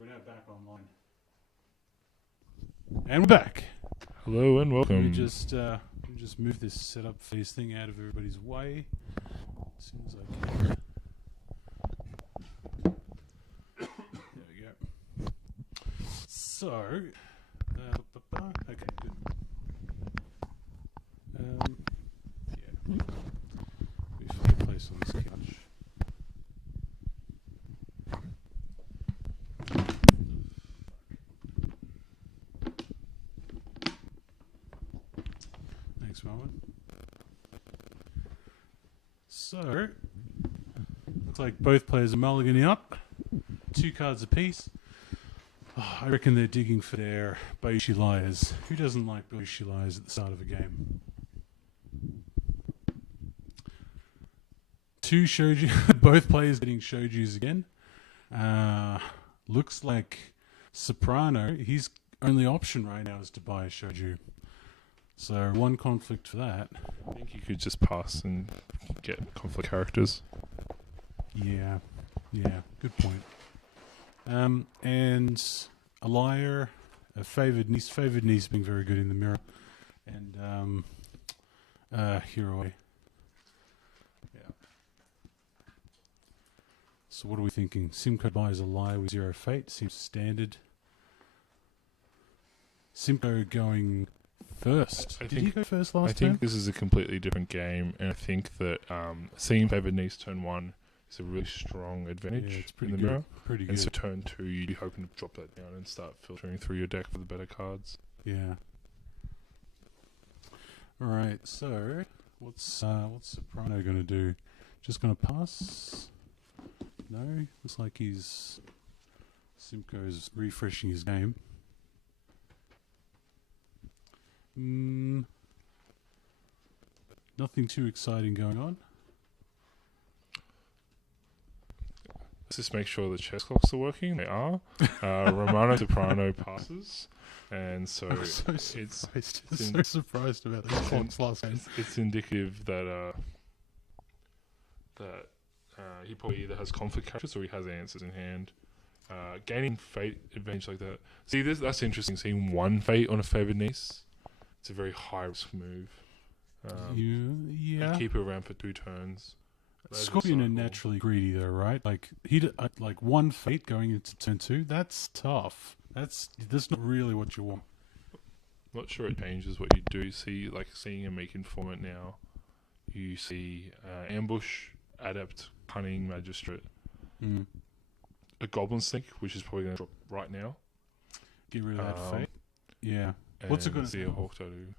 We're now back online. And we're back. Hello and welcome. We just move this setup phase thing out of everybody's way as soon as I can. There we go. So, okay, good. Yeah. We find a place on this couch. Thanks, Roman. So, looks like both players are mulliganing up. 2 cards apiece. Oh, I reckon they're digging for their Boshi Liars. Who doesn't like Boshi Liars at the start of a game? 2 shoju. Both players getting shojus again. Looks like Soprano, his only option right now is to buy a shoju. So 1 conflict for that. I think you could just pass and get conflict characters. Yeah, good point. And a liar, a favoured niece being very good in the mirror, and hero. Yeah. So what are we thinking? Simcof buys a liar with 0 fate, seems standard. Simcof going first. Did he go first last I think turn? this is a completely different game, and I think that seeing favoured niece turn 1 is a really strong advantage Yeah, it's pretty in the good. mirror. Pretty good. And so turn 2, you'd be hoping to drop that down and start filtering through your deck for the better cards. Yeah. All right. So, what's Soprano going to do? Just going to pass? No. Looks like Simco's refreshing his game. Nothing too exciting going on. Let's just make sure the chess clocks are working. They are. Romano Soprano passes, and so I'm so it's surprised. in- So surprised about the clocks last game. it's indicative that he probably either has conflict characters or he has answers in hand. Gaining fate advantage like that. See, that's interesting. Seeing 1 fate on a favoured niece, it's a very high risk move. Yeah. You keep it around for 2 turns. Scorpion are Cycle. naturally greedy, though, right? Like like 1 fate going into turn 2. That's tough. That's not really what you want. Not sure it changes what you do. See, like seeing a Meek Informant now, you see ambush, adept, cunning, magistrate, a goblin snake, which is probably going to drop right now. Get rid of that fate. Yeah. And What's it gonna see do? a hawk tattoo.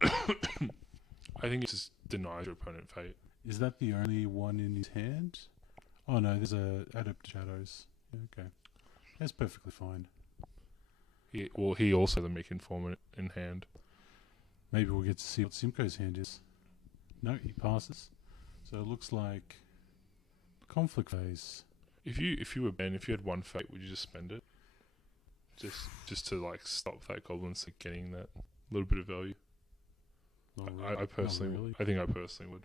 I think it just denies your opponent fate. Is that the only one in his hand? Oh no, there's a adept shadows. Yeah, okay, that's perfectly fine. He also has a Meek Informant in hand. Maybe we'll get to see what Simco's hand is. No, he passes. So it looks like conflict phase. If you were Ben, if you had 1 fate, would you just spend it? Just to like stop that goblin snake getting that little bit of value. I personally, not really. I think I personally would.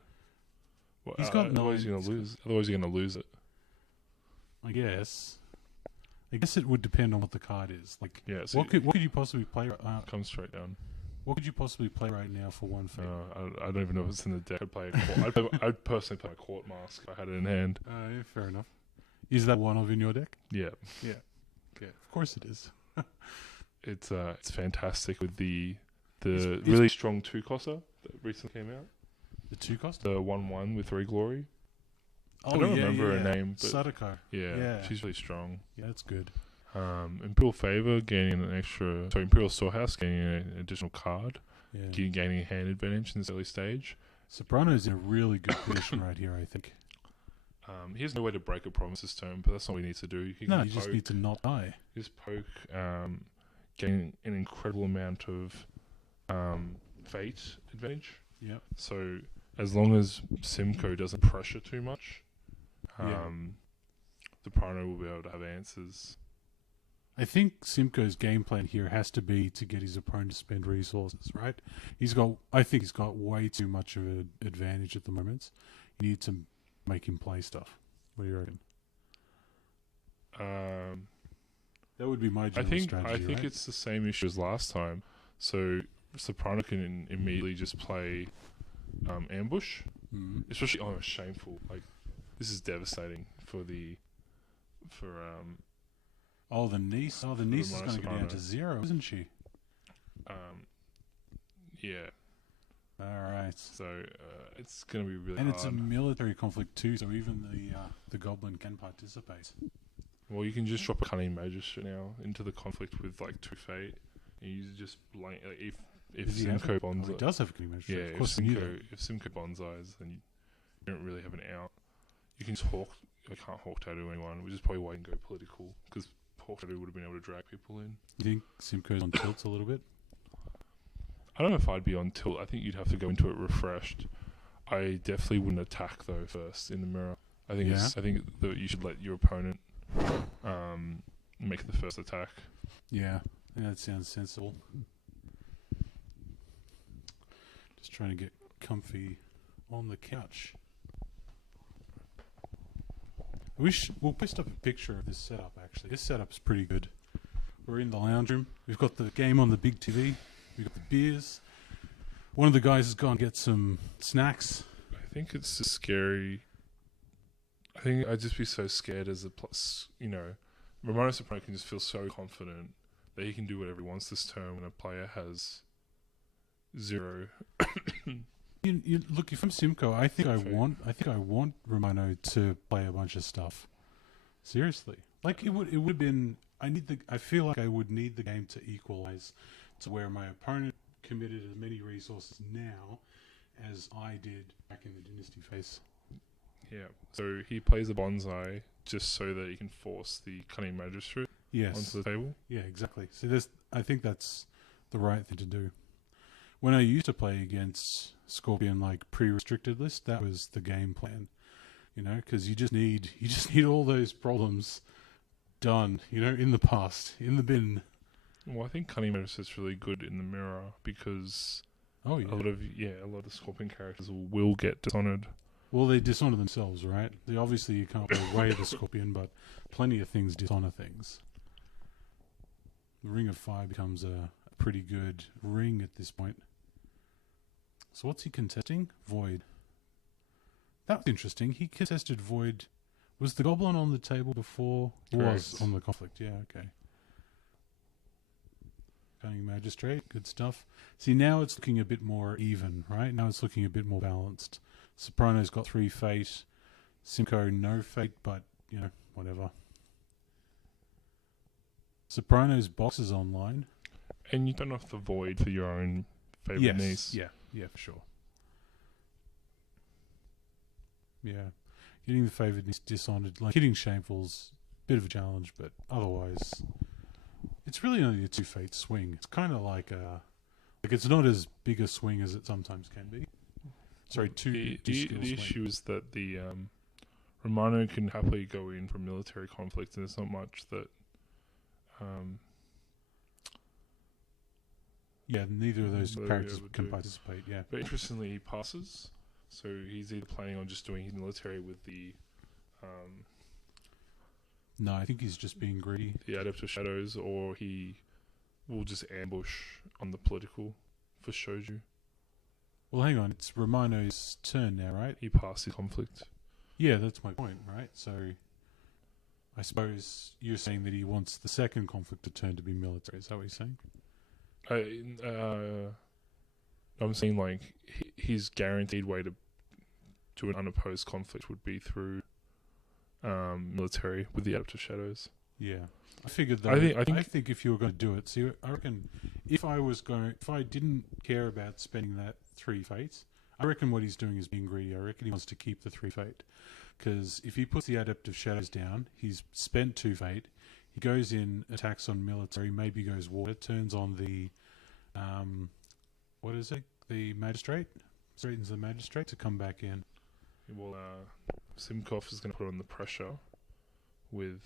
Well, He's got otherwise 9. you're gonna lose. Otherwise you're gonna lose it. I guess it would depend on what the card is. Like, Yeah. So what could you possibly play? come straight down. What could you possibly play right now for 1 fate? I don't even know if it's in the deck. I'd play a court. I'd personally play a court mask if I had it in hand. Yeah, fair enough. Is that one of in your deck? Yeah. Yeah, of course it is. It's fantastic with the It's- really strong 2-coster that recently came out. The 2 cost? The 1/1 with 3 glory. Oh, I don't remember her name, but Sadako. yeah, she's really strong. Yeah, that's good. Imperial Favor gaining an extra. So Imperial Storehouse gaining an additional card. Yeah. Gaining hand advantage in this early stage. Soprano's in a really good position right here, I think. He has no way to break a promise this turn, but that's not what he needs to do. He No, can you just poke. need to not die. Just poke, getting an incredible amount of fate advantage. Yep. So as long as Simcoe doesn't pressure too much, Yeah. the Soprano will be able to have answers. I think Simcoe's game plan here has to be to get his opponent to spend resources, right? I think he's got way too much of an advantage at the moment. You need to make him play stuff. What do you reckon? That would be my general strategy, I think right? it's the same issue as last time. So Soprano can immediately just play ambush, especially shameful. Like this is devastating for The niece. Oh, the niece is Romano going to go down Soprano. to 0, isn't she? Yeah. All right. So it's going to be really And hard. it's a military conflict too, so even the goblin can participate. Well, you can just drop a cunning magistrate now into the conflict with like 2 fate, and you just if Does he have Simcof it? Oh, bonds, he does have a cunning magistrate. yeah, Of course, we knew that. if Simcof bonsais, then you don't really have an out. You can just hawk. I can't hawk tattoo anyone. We just probably wait and go political because hawk tattoo would have been able to drag people in. You think Simcoe's on tilt a little bit? I don't know if I'd be on tilt. I think you'd have to go into it refreshed. I definitely wouldn't attack though first in the mirror. I think that you should let your opponent make the first attack. Yeah, that sounds sensible. Just trying to get comfy on the couch. We'll post up a picture of this setup, actually. This setup's pretty good. We're in the lounge room. We've got the game on the big TV. We've got the beers. One of the guys has gone to get some snacks. I think it's just scary. I think I'd just be so scared as a plus, Romano Soprano can just feel so confident that he can do whatever he wants this turn when a player has 0. You look, if I'm Simcoe, I think I want Romano to play a bunch of stuff. Seriously. Like it would have been I feel like I would need the game to equalize to where my opponent committed as many resources now as I did back in the Dynasty phase. Yeah. So he plays the bonsai just so that he can force the cunning magistrate onto the table. Yeah, exactly. So I think that's the right thing to do. When I used to play against Scorpion like pre-restricted list, that was the game plan. Because you just need all those problems done, in the past, in the bin. Well, I think cunning magistrate's really good in the mirror because a lot of Scorpion characters will get dishonored. Well, they dishonor themselves, right? Obviously, you can't play away the Scorpion, but plenty of things dishonor things. The Ring of Fire becomes a pretty good ring at this point. So what's he contesting? Void. That was interesting. He contested Void. Was the Goblin on the table before? Correct. Was on the conflict. Yeah, okay. Cunning Magistrate, good stuff. See, now it's looking a bit more even, right? Now it's looking a bit more balanced. Soprano's got 3 fate. Simcoe, no fate, but, whatever. Soprano's box is online. And you don't have to void for your own favourite niece. Yeah, for sure. Yeah. Getting the favoured niece dishonored, like hitting Shameful's a bit of a challenge, but otherwise, it's really only a 2 fate swing. It's kind of like it's not as big a swing as it sometimes can be. Sorry, The skill swing. issue is that the Romano can happily go in for military conflict, and there's not much that. Yeah, neither of those They characters would can do. participate. Yeah, But interestingly, he passes, so he's either planning on just doing his military with the no, I think he's just being greedy. Adept of Shadows, or he will just ambush on the political for Shoju. Well, hang on, it's Romano's turn now, right? He passed his conflict. Yeah, that's my point, right? So, I suppose you're saying that he wants the second conflict to turn to be military. Is that what you're saying? I'm saying like his guaranteed way to do an unopposed conflict would be through military with the Adept of Shadows. Yeah, I figured that. I think if you were going to do it, see, I reckon if I didn't care about spending that 3 fates, I reckon what he's doing is being greedy. I reckon he wants to keep the 3 fate, because if he puts the Adept of Shadows down, he's spent 2 fate. He goes in, attacks on military, maybe goes water, turns on the, what is it? The magistrate? Straightens the magistrate to come back in. Well, Simcof is going to put on the pressure with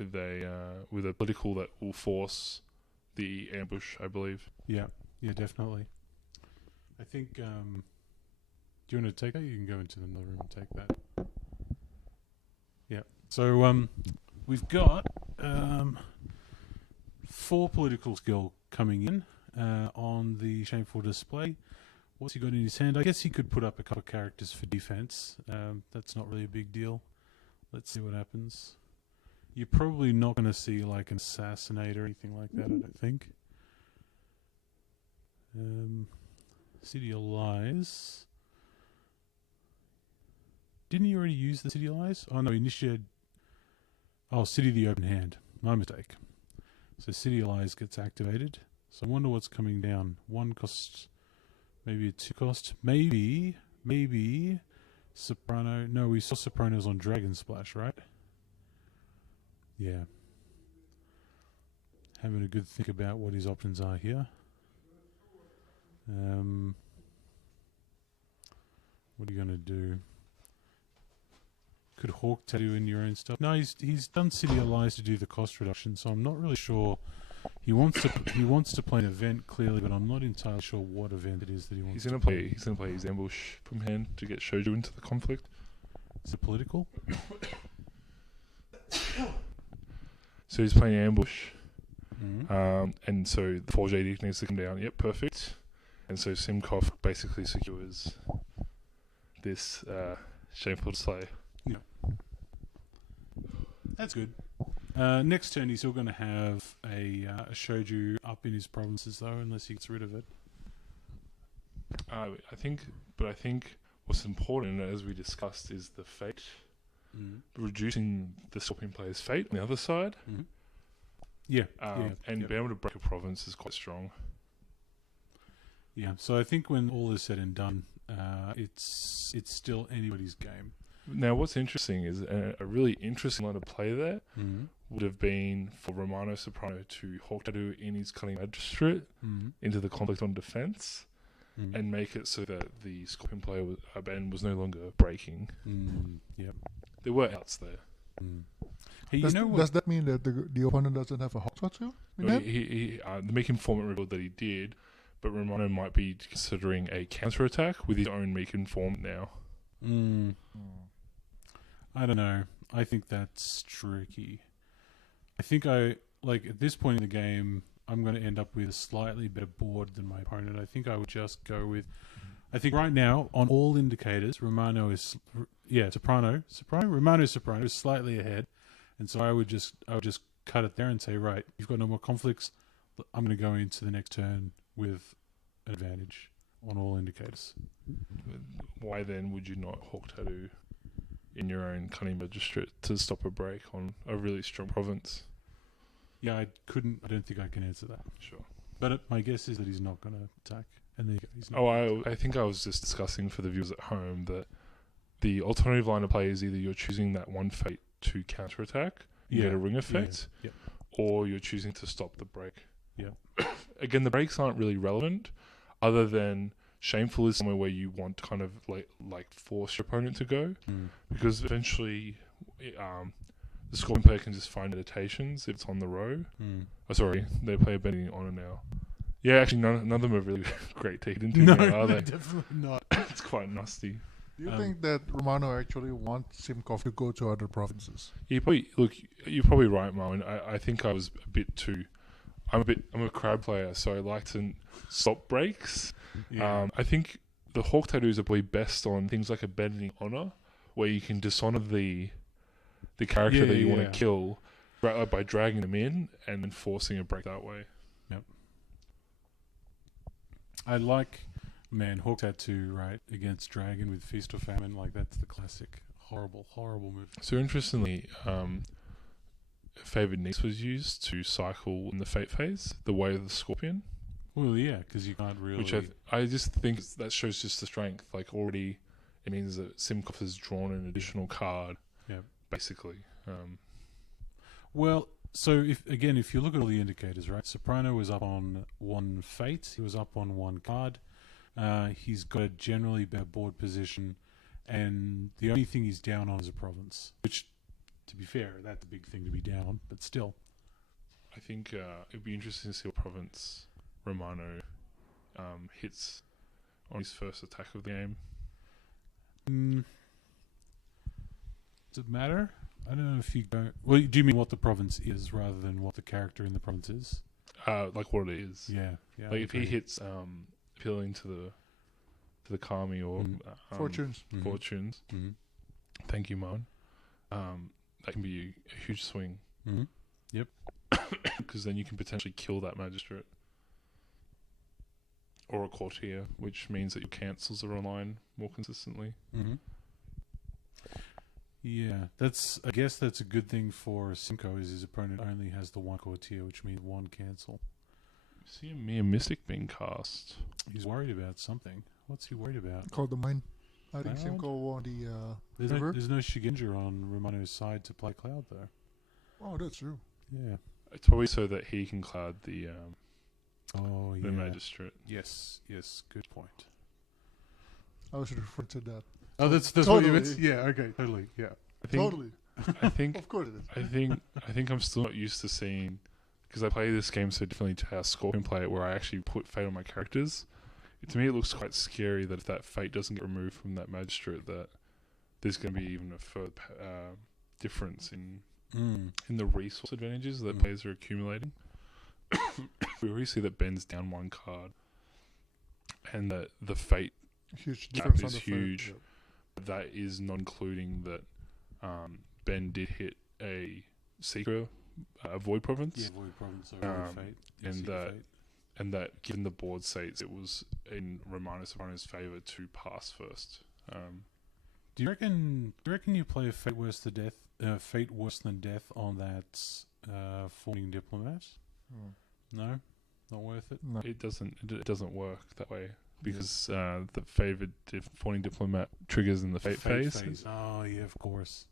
a political that will force the ambush, I believe. Yeah, definitely. I think, do you want to take that? You can go into another room and take that. So we've got 4 political skill coming in on the shameful display. What's he got in his hand? I guess he could put up a couple of characters for defense. That's not really a big deal. Let's see what happens. You're probably not going to see like an assassinate or anything like that, I don't think. City of Lies. Didn't he already use the City of Lies? Oh no, he initiated... Oh, City of the Open Hand. My mistake. So City of Lies gets activated. So I wonder what's coming down. 1 cost... Maybe a 2 cost. Maybe Soprano. No, we saw Sopranos on Dragon Splash, right? Yeah. Having a good think about what his options are here. What are you going to do? Could Hawk Tattoo in your own stuff? No, he's done City of Lies to do the cost reduction, so I'm not really sure. He wants to play an event clearly, but I'm not entirely sure what event it is that he wants. He's gonna play his ambush from hand to get Shoujo into the conflict. Is it political? So he's playing ambush, Mm-hmm. and so the Forge Edict needs to come down. Yep, perfect. And so Simcof basically secures this shameful display. Yeah. That's good. Next turn, he's still going to have a Shoujo up in his provinces, though, unless he gets rid of it. I think what's important, as we discussed, is the fate. Reducing the Scorpion player's fate on the other side. Mm-hmm. Yeah. And being able to break a province is quite strong. Yeah. So I think when all is said and done, it's still anybody's game. Now, what's interesting is a really interesting line of play there would have been for Romano Soprano to Hawk Tattoo in his cunning magistrate into the conflict on defense and make it so that the Scorpion player was no longer breaking. Yep. There were outs there. Hey, Does that mean that the opponent doesn't have a Hawk Tattoo? The Meek Informant revealed that he did, but Romano might be considering a counter-attack with his own Meek Informant now. I don't know. I think that's tricky. I think at this point in the game, I'm going to end up with a slightly better board than my opponent. I think I would just go with... I think right now, on all indicators, Romano is Soprano is slightly ahead, and so I would just cut it there and say, right, you've got no more conflicts. I'm going to go into the next turn with an advantage on all indicators. Why then would you not Hawk Tattoo in your own cunning magistrate to stop a break on a really strong province? Yeah, I don't think I can answer that. Sure. But my guess is that he's not going to attack. And there you go. He's not I think I was just discussing for the viewers at home that the alternative line of play is either you're choosing that one fate to counterattack, you get a ring effect, or you're choosing to stop the break. Yeah. Again, the breaks aren't really relevant, other than Shameful is somewhere where you want to kind of like force your opponent to go, because eventually the Scorpion player can just find meditations if it's on the row. Oh, sorry, they play a bending honor now. Yeah, actually, none of them are really great to hit into, no, are they? definitely not. It's quite nasty. Do you think that Romano actually wants Simcof to go to other provinces? You're probably right, Marlon. I think I was a bit too... I'm a crab player, so I like to stop breaks. Yeah. I think the Hawk Tattoos are probably best on things like a bending honor, where you can dishonor the character that you want to kill by dragging them in and then forcing a break that way. Yep. I like, Hawk Tattoo, right, against Dragon with Feast or Famine. Like, that's the classic horrible move. So interestingly, Favored Niece was used to cycle in the Fate phase, the Way of the Scorpion. Well, yeah, because you can't really... Which I just think that shows just the strength. Like, already, it means that Simcof has drawn an additional card, basically. Well, so if you look at all the indicators, right, Soprano was up on 1 Fate, he was up on 1 card, he's got a generally better board position, and the only thing he's down on is a province, which, to be fair, that's a big thing to be down on, but still. I think it'd be interesting to see what province Romano hits on his first attack of the game. Does it matter? I don't know if you go. Well, do you mean what the province is rather than what the character in the province is? Like what it is. Yeah, yeah. Like if he hits appealing to the Kami or Fortunes. fortunes. Mm-hmm. Thank you, Moan. That can be a huge swing. Mm-hmm. Yep. Because then you can potentially kill that magistrate or a courtier, which means that your cancels are online more consistently. Mm-hmm. Yeah, I guess that's a good thing for Simcoe is his opponent only has the one courtier, which means one cancel. See a mere mystic being cast. He's worried about something. What's he worried about? Called the mine. I think Cloud? Simcoe won the There's river. no Shigenja on Romano's side to play Cloud though. Oh, that's true. Yeah. It's probably so that he can cloud the Oh yeah. magistrate. Yes. Good point. I was referring to that. Oh, that's Totally. what you meant. Yeah. Okay. Totally. Yeah. I think Of course it is. I think I'm still not used to seeing, because I play this game so differently to how Scorpion play it, where I actually put fate on my characters. To me, it looks quite scary that if that fate doesn't get removed from that magistrate, that there's going to be even a further difference in the resource advantages that players are accumulating. We already see that Ben's down one card, and that the fate Huge gap difference on is the huge. fight. That is not including that Ben did hit a Seeker Void Province. Yeah. Void Province over Fate. and that given the board states, it was in Romano Soprano's favour to pass first. Do you reckon you play a Fate worse than death on that Fawning Diplomat? No, not worth it. No. It doesn't work that way because the favoured Fawning Diplomat triggers in the fate phase. Oh yeah, of course.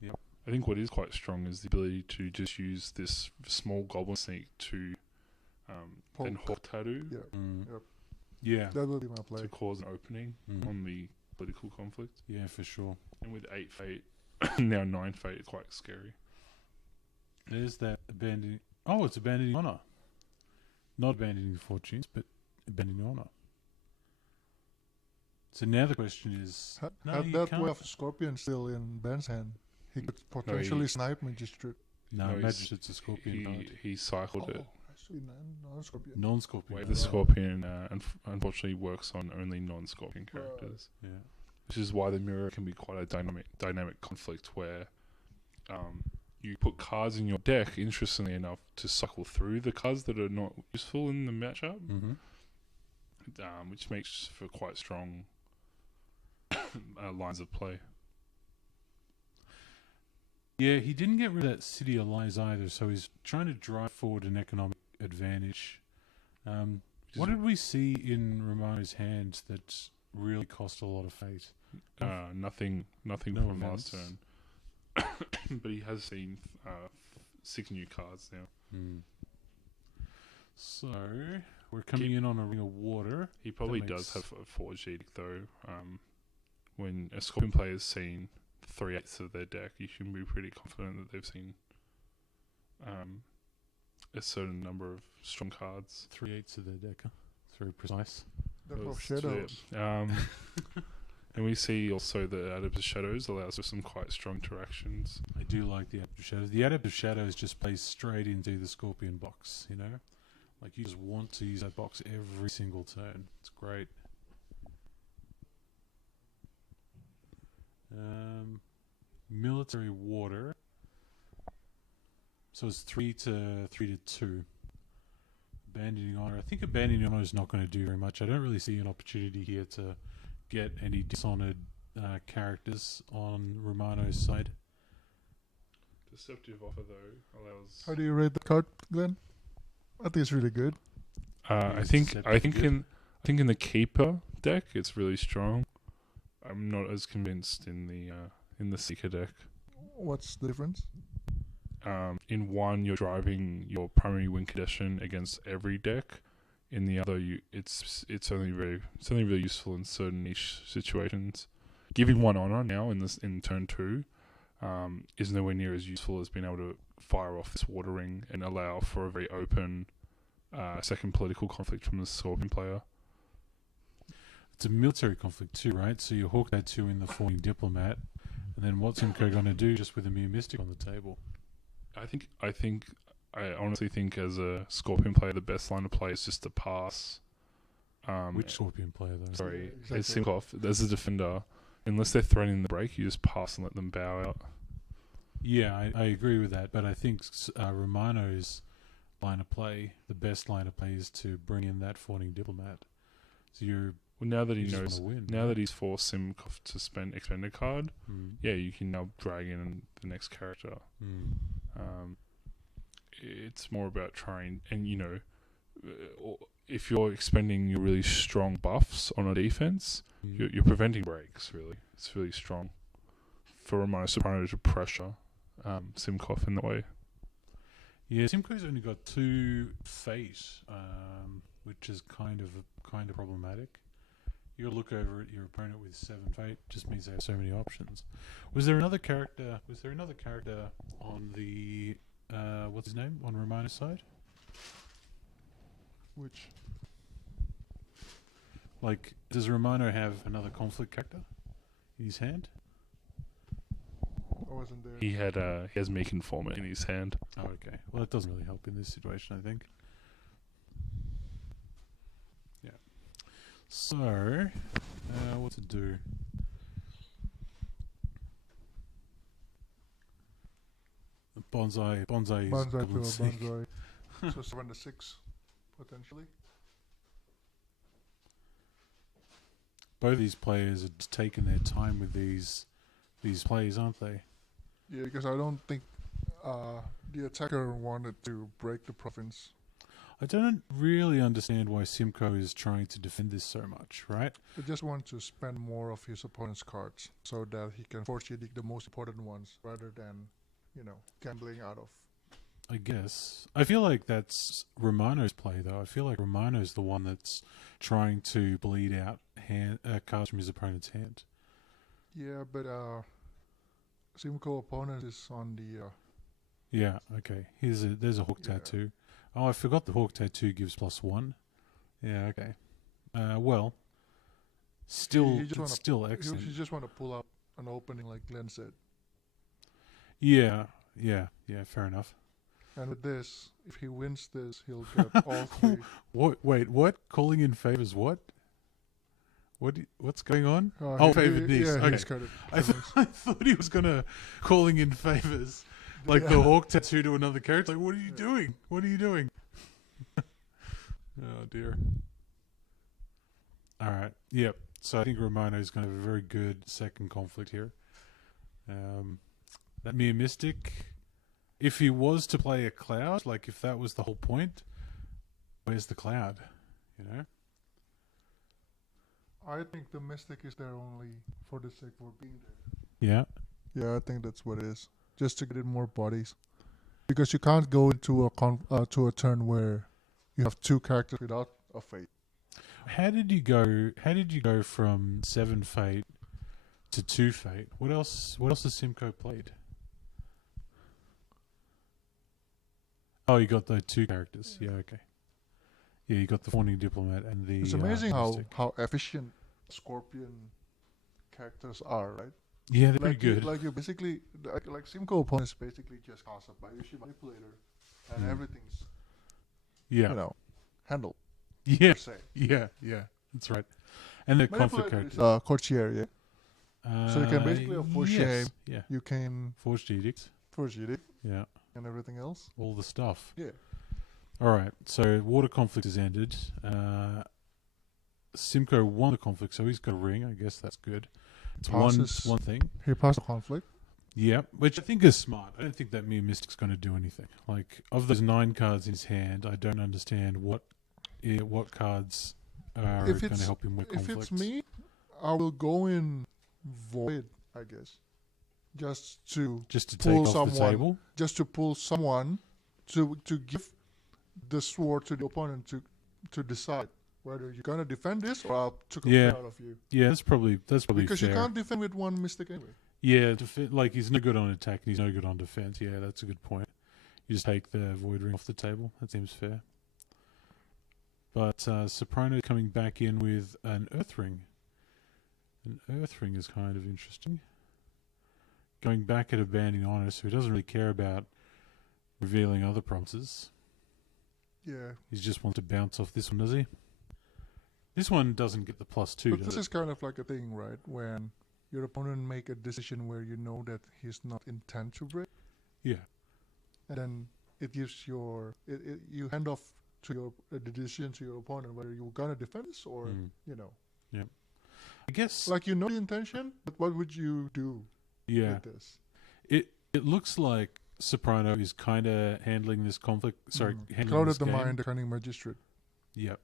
Yep. I think what is quite strong is the ability to just use this small goblin sneak to then Hawk Tattoo Yeah. Yep. Yep. Yeah. That will be my play. to cause an opening on the political conflict. Yeah, for sure. And with 8 fate, now 9 fate, it's quite scary. There's that abandoning. Oh, it's abandoning honor. Not abandoning fortunes, but abandoning honor. So now the question is, Had you that can't. way of Scorpion still in Ben's hand, he could potentially snipe Magistrate. No, he's- Magistrate's a Scorpion card. He cycled it. Actually, no Scorpion. Non-Scorpion. Wave card. the Scorpion unfortunately works on only non-Scorpion characters, Yeah. which is why the mirror can be quite a dynamic conflict where you put cards in your deck, interestingly enough, to cycle through the cards that are not useful in the matchup, which makes for quite strong lines of play. Yeah, he didn't get rid of that City of Lies either, so he's trying to drive forward an economic advantage. What did we see in Romano's hand that really cost a lot of fate? Nothing No from last events. turn. But he has seen 6 new cards now. So, we're coming in on a Ring of Water. He probably That does makes- have a Forge Edict though. When a Scorpion player has seen 3/8 of their deck, you can be pretty confident that they've seen a certain number of strong cards. 3/8 of their deck. Huh? It's very precise. Deck of Those Shadows. two, and we see also the Adept of Shadows allows for some quite strong interactions. I do like the Adept of Shadows. The Adept of Shadows just plays straight into the Scorpion box, you know? Like, you just want to use that box every single turn. It's great. Military Water. So it's 3 to 2. Abandoning Honor. I think Abandoning Honor is not going to do very much. I don't really see an opportunity here to get any Dishonored characters on Romano's side. Deceptive Offer though allows. How do you rate the card, Glenn? I think it's really good. I it's think deceptive in the Keeper deck it's really strong. I'm not as convinced in the Seeker deck. What's the difference? In one, you're driving your primary win condition against every deck. In the other, it's only really useful in certain niche situations. Giving 1 honor now in turn 2 is nowhere near as useful as being able to fire off this water ring and allow for a very open second political conflict from the Scorpion player. It's a military conflict too, right? So you hawk that 2 in the Falling Diplomat, And then what's Simcoe going to do just with a mere mystic on the table? I honestly think as a Scorpion player, the best line of play is just to pass. Which Scorpion player though? Sorry, Yeah, exactly. as Simcof, as a defender, unless they're threatening the break, you just pass and let them bow out. Yeah, I agree with that, but I think Romano's line of play, the best line of play, is to bring in that fawning diplomat. So Well, now that he you just knows, wanna win, now right? that he's forced Simcof to expend a card, yeah, you can now drag in the next character. It's more about trying, and if you're expending your really strong buffs on a defense, you're preventing breaks. Really, it's really strong for Romano Soprano to pressure Simcof in that way. Yeah, Simcoe's only got 2 fate, which is kind of problematic. You got to look over at your opponent with 7 fate. Just means they have so many options. Was there another character on the what's his name on Romano's side? Which Like, does Romano have another conflict character in his hand? I wasn't there. He has Meek Informant in his hand. Oh, okay. Well, that doesn't really help in this situation, I think. Yeah. So, what to do? Bonsai is Bonsai to a goblin sick. bonsai. So 7 to 6 potentially. Both of these players are just taking their time with these plays, aren't they? Yeah, because I don't think the attacker wanted to break the province. I don't really understand why Simcoe is trying to defend this so much, right? He just wants to spend more of his opponent's cards so that he can force you the most important ones rather than, gambling out of. I guess. I feel like that's Romano's play, though. I feel like Romano's the one that's trying to bleed out cards from his opponent's hand. Yeah, but Simcoe opponent is on the. Yeah, okay. There's a hawk tattoo. Oh, I forgot the hawk tattoo gives +1. Yeah, okay. Well, still excellent. You just want to pull up an opening like Glenn said. Yeah, fair enough. And with this, if he wins this, he'll get all 3. Wait, what? Calling in favors what? What's going on? Favored this. Yeah, Okay. he's carded. I thought he was gonna calling in favors, like the hawk tattoo to another character. Like, what are you doing? What are you doing? Oh dear. All right. Yep. So I think Romano's going to have a very good second conflict here. That mere mystic. If he was to play a cloud, like if that was the whole point, where's the cloud? I think the mystic is there only for the sake of being there. Yeah. Yeah, I think that's what it is. Just to get in more bodies, because you can't go into a turn where you have 2 characters without a fate. How did you go from 7 fate to 2 fate? What else has Simcoe played? Oh, you got those 2 characters. Yeah, okay. Yeah, you got the Fawning Diplomat and the. It's amazing Mystic. how efficient Scorpion characters are, right? Yeah, they're pretty good. You basically like Simcoe opponents basically just cast a Bayushi manipulator, and everything's handled. Yeah, Per se. yeah, that's right. And the conflict Manipulator characters. is courtier, yeah. So you can basically force shame. Yeah. You can Forged Edict. force edict Yeah. and everything else. All the stuff. Yeah. All right. So water conflict has ended. Simcoe won the conflict, so he's got a ring. I guess that's good. It's one thing. He passed the conflict. Yeah, which I think is smart. I don't think that mere mystic's going to do anything. Like, of those 9 cards in his hand, I don't understand what cards are going to help him with conflict. If it's me, I will go in void, I guess. Just to take pull off someone, the table? Just to pull someone to give the sword to the opponent to decide whether you're gonna defend this or I'll take it out of you. Yeah, that's probably because fair. You can't defend with 1 mystic anyway. Yeah, like he's no good on attack and he's no good on defense. Yeah, that's a good point. You just take the void ring off the table. That seems fair. But Soprano coming back in with an earth ring. An earth ring is kind of interesting. going back at a banding honest, who doesn't really care about revealing other promises. Yeah. He just wants to bounce off this one, does he? This one doesn't get the +2, But does this it? is kind of like a thing, right? When your opponent make a decision where you know that he's not intent to break, Yeah. and then it gives you hand off to your the decision to your opponent whether you're gonna defend this or Mm. you know, I guess, like you know the intention, but what would you do yeah. with this? It looks like Soprano is kind of handling this conflict. Sorry, handling Clouded this the game. mind, the cunning magistrate. Yep.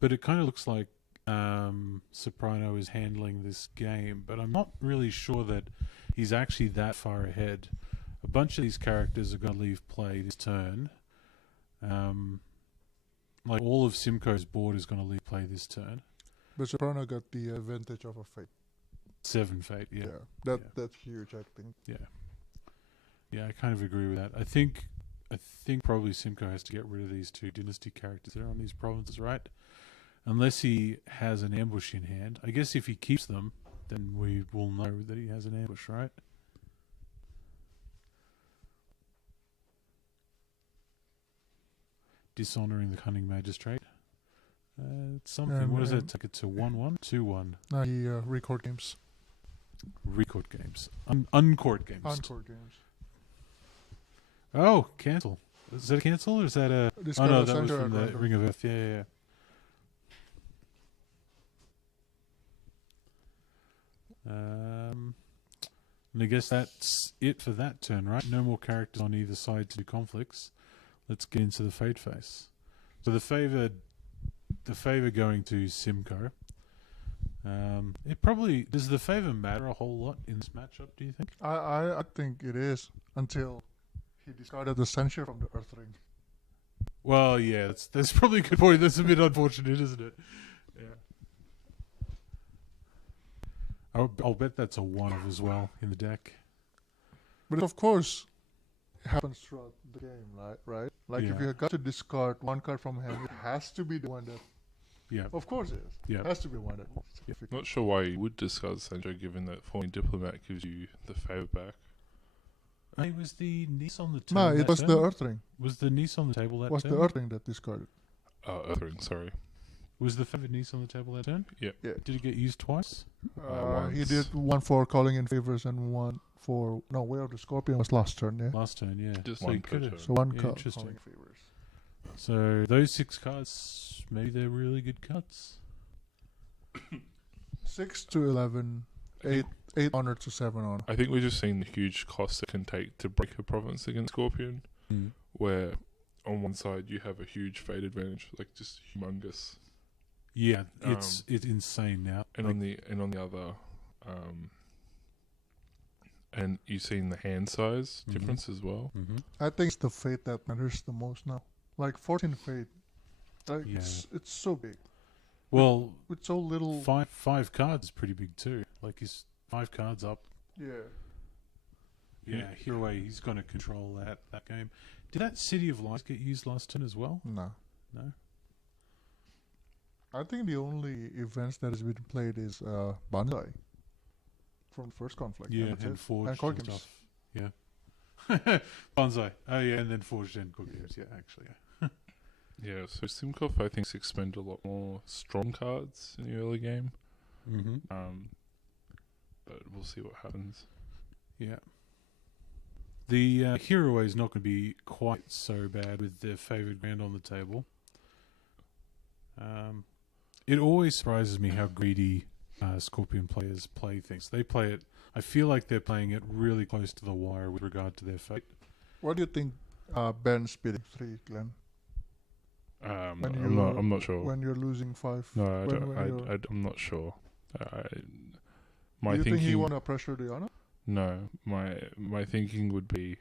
But it kind of looks like Soprano is handling this game, but I'm not really sure that he's actually that far ahead. A bunch of these characters are going to leave play this turn. Like all of Simco's board is going to leave play this turn. But Soprano got the advantage of a fate. 7 fate, yeah. That's Yeah. huge, I think. Yeah, I kind of agree with that. I think probably Simcoe has to get rid of these 2 dynasty characters that are on these provinces, right? Unless he has an ambush in hand. I guess if he keeps them, then we will know that he has an ambush, right? Dishonoring the cunning magistrate. It's something. What does that take it to? 1-1? 2-1. The record games. Record games. Uncourt games. Encore games. Oh, cancel. Is that a cancel or is that a... This Oh kind no, of that was center from the random. Ring of Earth. Yeah. And I guess that's it for that turn, right? No more characters on either side to do conflicts. Let's get into the fate face. So the favor going to Simcoe. It probably does the favor matter a whole lot in this matchup, do you think? I think it is until he discarded the censure from the Earth Ring. Well, yeah, that's probably a good point. That's a bit unfortunate, isn't it? Yeah. I'll bet that's a 1-of as well in the deck. But of course, it happens throughout the game, right? Like if Yeah. you got to discard one card from hand, it has to be the one that. Yeah. Of course, it is. Yeah. It has to be one that. Not sure why you would discard Sancho, given that Falling Diplomat gives you the favour back. Hey, was the niece on the table? No, it that was turn? the Earth Ring. Was the niece on the table that Was turn? the Earth Ring that discarded? Earthring, sorry. Was the favored niece on the table that turn? Yeah. Yeah. Did it get used twice? He Once. did one for calling in favors and one for Way of the Scorpion was last turn. Yeah. Last turn, yeah. Just So one you per could've- turn. So one Yeah, card interesting. calling favors. So those 6 cards, maybe they're really good cards. 6 to 11, 8 honor to 7 honor. I think we're just seeing the huge cost it can take to break a province against Scorpion, where on one side you have a huge fate advantage, like just humongous, Yeah, it's insane now. and on the other, and you've seen the hand size Mhm. difference as well. Mm-hmm. I think it's the fate that matters the most now. Like 14 fate. Like Yeah. it's so big. Well, With so little. five cards is pretty big too. Like he's 5 cards up. Yeah. Yeah, Hiraway, he's going to control that game. Did that City of Lies get used last turn as well? No. No? I think the only events that has been played is Banzai from the first conflict. Yeah, that's and it. Forged And card and games. stuff. Yeah. Banzai. Oh yeah, and then Forged and Cook Games. Yeah, actually, yeah. Yeah, so Simcof I think expended a lot more strong cards in the early game. Mm-hmm. But we'll see what happens. Yeah. The Hero is not going to be quite so bad with their favoured grand on the table. It always surprises me how greedy Scorpion players play things. They play it. I feel like they're playing it really close to the wire with regard to their fate. What do you think Ben's bidding 3, Glenn? I'm not sure. When you're losing 5? No, I when- don't, when you're- I'm not sure. do you think he want to pressure the honor? No, my thinking would be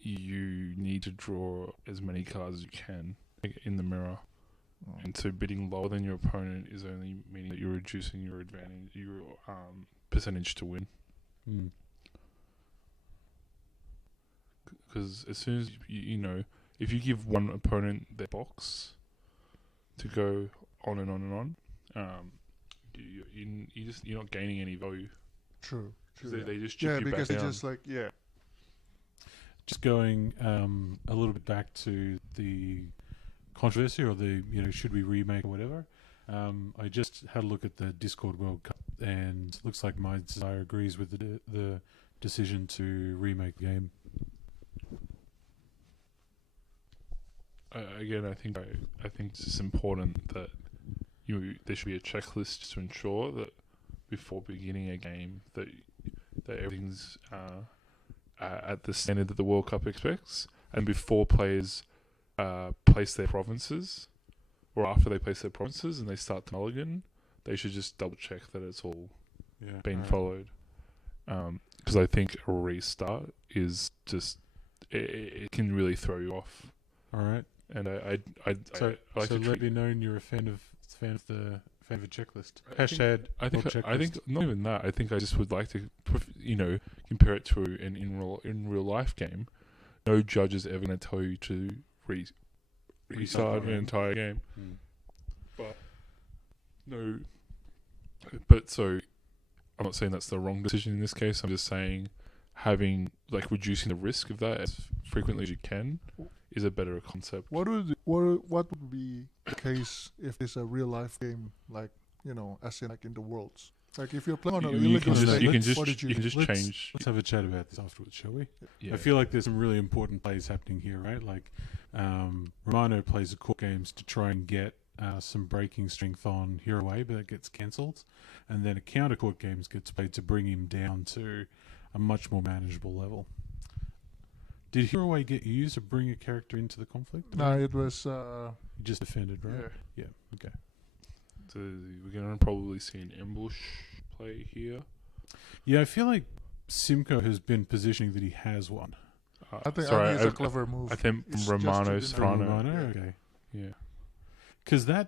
you need to draw as many cards as you can in the mirror, and so bidding lower than your opponent is only meaning that you're reducing your advantage, your percentage to win. Because as soon as you know, if you give one opponent their box to go on and on and on, you're not gaining any value. True. 'Cause true. they just chip Yeah, you because back it's down. just like, yeah. Just going a little bit back to the controversy or the, should we remake or whatever. I just had a look at the Discord World Cup, and it looks like My Desire agrees with the decision to remake the game. Again, I think it's just important that there should be a checklist to ensure that before beginning a game that everything's at the standard that the World Cup expects, and before players place their provinces, or after they place their provinces and they start to mulligan, they should just double check that it's all being followed. Because I think a restart is just it can really throw you off. All right. And I So like to let me know you're a fan of the checklist. I think not even that. I think I just would like to, compare it to an in real life game. No judge is ever going to tell you to restart an entire game. But so I'm not saying that's the wrong decision in this case. I'm just saying reducing the risk of that as frequently as you can is a better concept. What would be the case if it's a real life game, like, as in like in the Worlds? Like if you're playing on a You can state, just change. Let's have a chat about this afterwards, shall we? Yeah. I feel like there's some really important plays happening here, right? Like Romano plays the court games to try and get some breaking strength on Hero Way, but it gets cancelled, and then a counter court games gets played to bring him down to a much more manageable level. Did Hero Way get used to bring a character into the conflict? No, it was. You just defended, right? Yeah. Okay. So we're going to probably see an ambush play here. Yeah, I feel like Simcof has been positioning that he has one. I think it's a clever move. I think It's Romano, just Soprano. Romano? Okay. Yeah. Because who's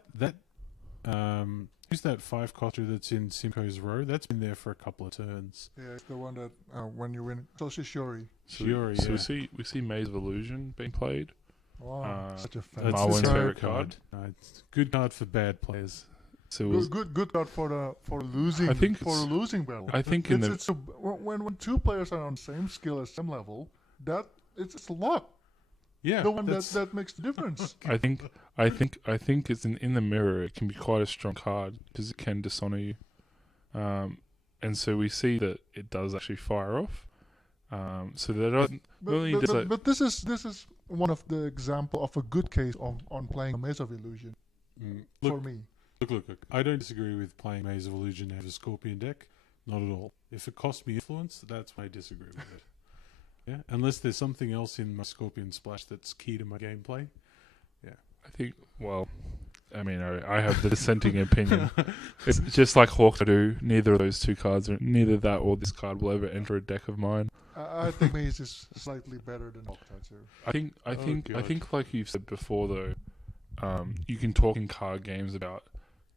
that 5-coster that's in Simco's row? That's been there for a couple of turns. Yeah, it's the one that when you win. So she's Shuri. Shiori, So we see Maze of Illusion being played. Wow, such a That's Marwan's his favorite card. It's a good card for bad players. So it was, good card for losing. I think for a losing battle. I think when two players are on the same skill, same level, that it's a lot. Yeah, The one that makes the difference. I think it's in the mirror. It can be quite a strong card because it can dishonor you, and so we see that it does actually fire off. So that but this is one of the example of a good case on playing a Maze of Illusion for me. Look. I don't disagree with playing Maze of Illusion out of a Scorpion deck. Not at all. If it costs me influence, that's why I disagree with it. Yeah, unless there's something else in my Scorpion Splash that's key to my gameplay. Yeah, I think. Well, I mean, I have the dissenting opinion. It's just like Hawk do. Neither of those two cards, neither that or this card, will ever enter a deck of mine. I think Maze is slightly better than Octatsu. I think, like you've said before, though, you can talk in card games about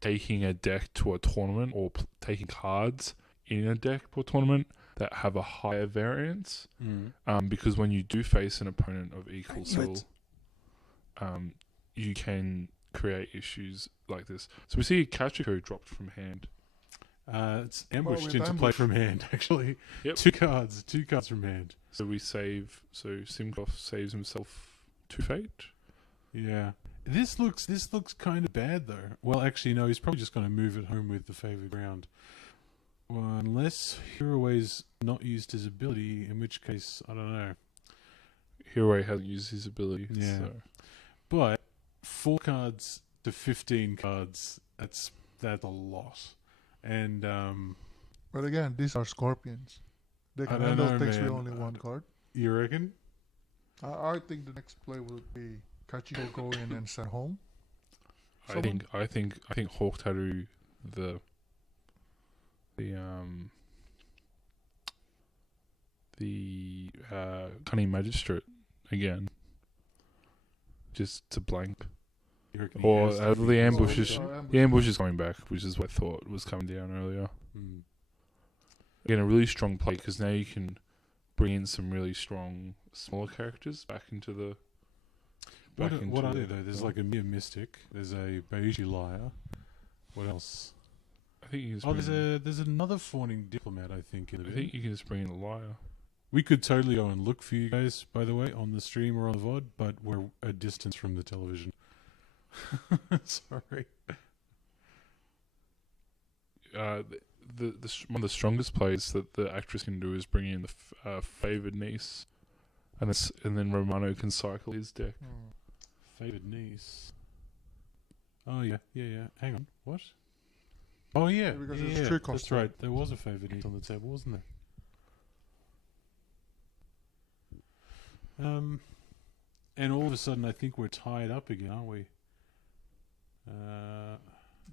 taking a deck to a tournament or taking cards in a deck to a tournament that have a higher variance. Because when you do face an opponent of equal skill, you can create issues like this. So we see Kachiko dropped from hand. It's ambushed into play from hand, actually. Yep. Two cards from hand. So Simcof saves himself 2 fate. Yeah. This looks kind of bad, though. Well, actually, no, he's probably just going to move it home with the favoured ground. Well, unless Hiroway's not used his ability, in which case, I don't know. Hiroway hasn't used his ability. Yeah. So. But 4 cards to 15 cards, that's a lot. And But again, these are Scorpions. They can handle things with only one card. You reckon? I think the next play will be Kachiko go in and send home. I think Hawk Tattoo the Cunning Magistrate again, just to blank. Or the ambush is going back, which is what I thought was coming down earlier. Again, a really strong play because now you can bring in some really strong smaller characters back into the. What are there though? There's like a Mere Mystic. There's a Beiji Liar. What else? I think you can just Oh, bring, there's another fawning diplomat, I think. In I the think you can just bring in a liar. We could totally go and look for you guys, by the way, on the stream or on the VOD, but we're a distance from the television. Sorry. One of the strongest plays that the actress can do is bring in the favored niece, and then Romano can cycle his deck. Favored niece. Oh, yeah. Hang on. What? Oh, yeah. Because yeah, it's yeah. true That's costume. right. There was a favored niece on the table, wasn't there? And all of a sudden, I think we're tied up again, aren't we?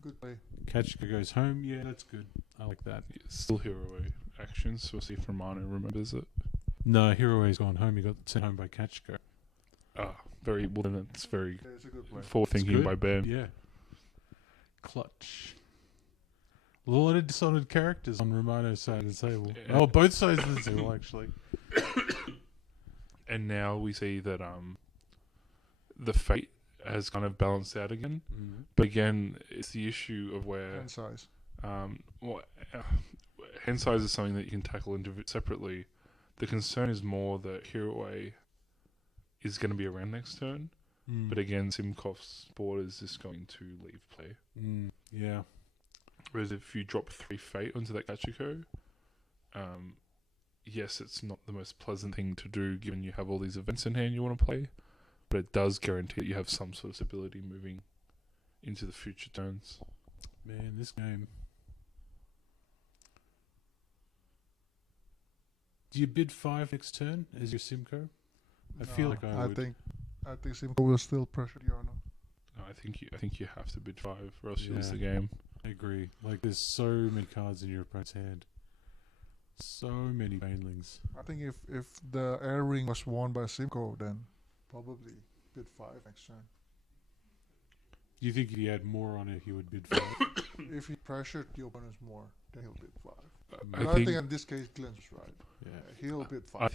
Good play. Kachka goes home. Yeah, that's good. I like that. Still hero actions. We'll see if Romano remembers it. No, Hiroe's gone home. He got sent home by Kachka. Very well. Then it's very Yeah, it's a good play. forward thinking Good. by Ben. Yeah. Clutch. A lot of dishonored characters on Romano's side of the table. Yeah. Oh, both sides of the table, actually. And now we see that the fate has kind of balanced out again. Mm. But again, it's the issue of where Hand size. hand size is something that you can tackle separately. The concern is more that Hiroe is going to be around next turn. Mm. But again, Simcof's board is just going to leave play. Yeah. Whereas if you drop 3 fate onto that Gachiko, yes, it's not the most pleasant thing to do given you have all these events in hand you want to play, but it does guarantee that you have some sort of stability moving into the future turns. Man, this game. Do you bid 5 next turn as your Simco? I feel like I would. I think Simcof will still pressure Yarno. No, I think you have to bid 5 or else you lose Yeah. the game. I agree. Like, there's so many cards in your opponent's hand. So many banelings. I think if the air ring was won by Simcof, then probably bid 5 next turn. Do you think if he had more on it, he would bid 5? If he pressured the opponents more, then he'll bid 5. I And I think in this case, Glenn's right. Yeah. He'll bid 5. I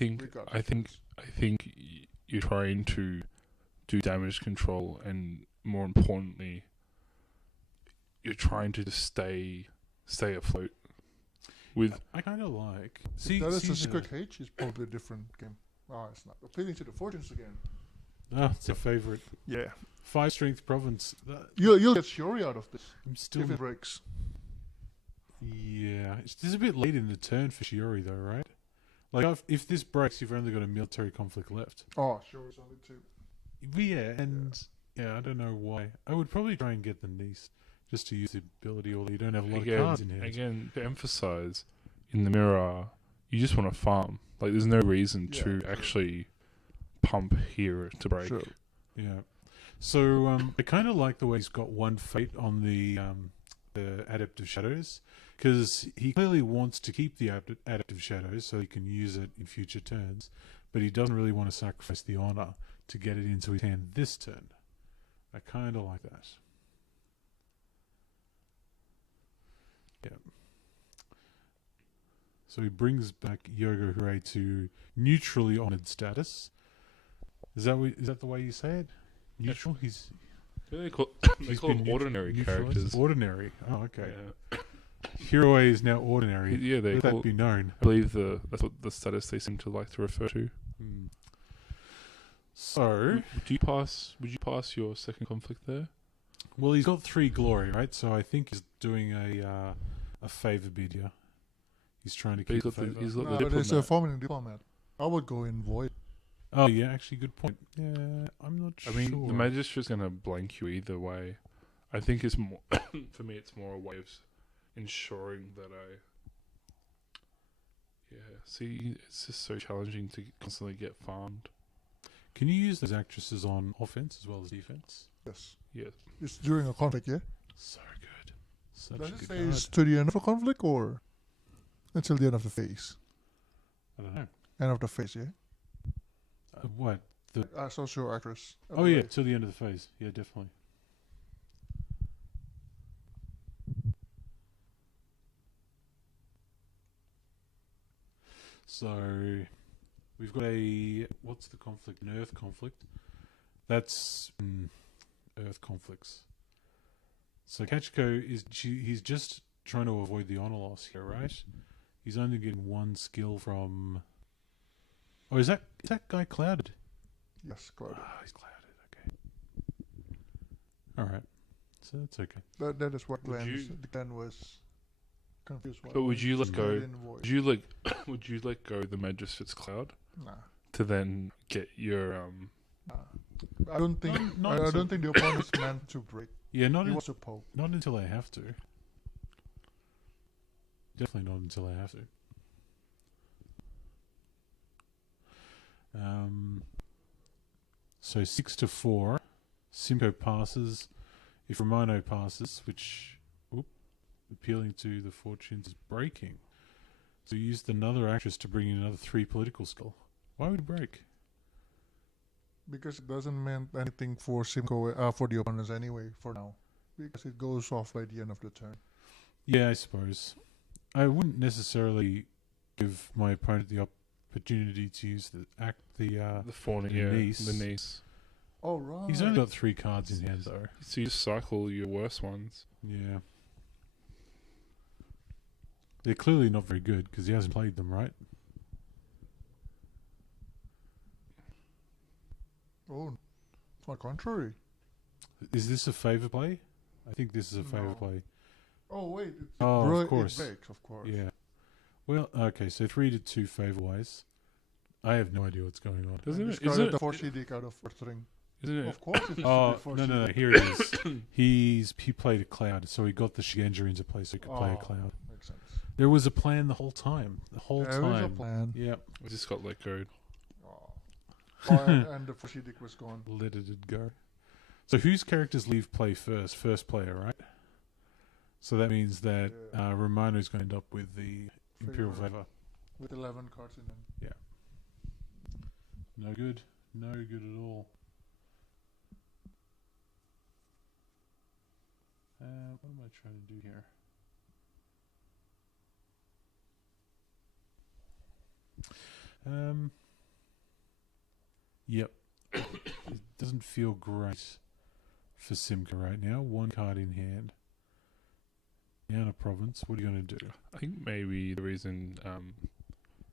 think you're trying to do damage control, and more importantly, you're trying to just stay afloat. With I kind of like. See, that is see a Secret Cage is probably a different game. Oh, it's not. Appealing to the fortunes again. it's a favorite. Yeah. 5 strength province. You'll get Shiori out of this I'm still. if it breaks. Yeah, this is a bit late in the turn for Shiori, though, right? Like, if this breaks, you've only got a military conflict left. Oh, Shiori's only 2. But yeah, and I don't know why. I would probably try and get the niece just to use the ability, although you don't have a lot of cards in hand. Again, to emphasize, in the mirror, you just want to farm. Like, there's no reason to actually pump here to break. Sure. Yeah. So I kind of like the way he's got 1 fate on the Adept of Shadows, because he clearly wants to keep the Adept of Shadows so he can use it in future turns, but he doesn't really want to sacrifice the honor to get it into his hand this turn. I kind of like that. Yeah. So he brings back Yogo Hooray to neutrally honored status. Is that the way you say it? Neutral? He's They call he's them been ordinary neutralized? characters. Ordinary. Oh, okay. Yeah. Hero is now ordinary. Yeah, they Let call, that be known. I believe that's what the status they seem to like to refer to. Hmm. So, Would you pass your second conflict there? well, he's got 3 glory, right? So I think he's doing a favor bid, yeah. He's trying to But keep the favor. he's got No, the but it's a diplomat. forming diplomat. I would go in void. Oh, yeah, actually, good point. Yeah, I'm not I sure. mean, the magistrate's going to blank you either way. I think it's more for me. It's more a way of ensuring that I. Yeah. See, it's just so challenging to constantly get farmed. Can you use those actresses on offense as well as defense? Yes. Yeah. It's during a conflict, yeah? So good. Such Does a it good say card. it's to the end of a conflict or until the end of the phase? I don't know. End of the phase, yeah? What? Social actress. Oh, yeah, till the end of the phase. Yeah, definitely. So, we've got what's the conflict? An Earth conflict. That's Earth conflicts. So Kachiko he's just trying to avoid the honor loss here, right? He's only getting one skill from... Oh, is that guy clouded? Yes, clouded. Ah, he's clouded, okay. Alright. So that's okay. That is what Would Glenn, you- the Glenn was confused. But would you let go? Would Would you let would you let go of the Magistrate's Cloud Nah. to then get your I don't think. I don't think the opponent's meant to break. Yeah, He wants to poke. not until I have to. Definitely not until I have to. So 6-4. Simcof passes. If Romano passes, which appealing to the fortunes is breaking. So he used another actress to bring in another 3 political skill. Why would he break? Because it doesn't mean anything for Simcoe, for the opponents anyway, for now. Because it goes off by the end of the turn. Yeah, I suppose. I wouldn't necessarily give my opponent the opportunity to use the fawn, niece. the niece. Oh, right. He's only got 3 cards in hand, though. So you just cycle your worst ones. Yeah. They're clearly not very good because he hasn't played them, right? Oh, it's my contrary. Is this a favour play? I think this is a favour No. play. Oh, wait. Of course. It breaks, of course. Yeah. Well, okay, so 3-2 favour wise. I have no idea what's going on. Isn't it? Discarded the 4 CD out of first ring. Isn't it? Of course it's Oh, the 4 no, CD. here it is. He played a cloud, so he got the Shigenja into play so he could play a Oh. cloud. Makes sense. There was a plan the whole time. The whole There time. is a plan. Yeah. I just got let go. Oh, and the 4 CD was gone. Let it go. So whose characters leave play first? First player, right? So that means that Yeah. Romano's going to end up with the Imperial Favor. Favor. With 11 cards in them. No good. No good at all. What am I trying to do here? Yep. It doesn't feel great for Simca right now. 1 card in hand. Down a province. What are you going to do? I think maybe the reason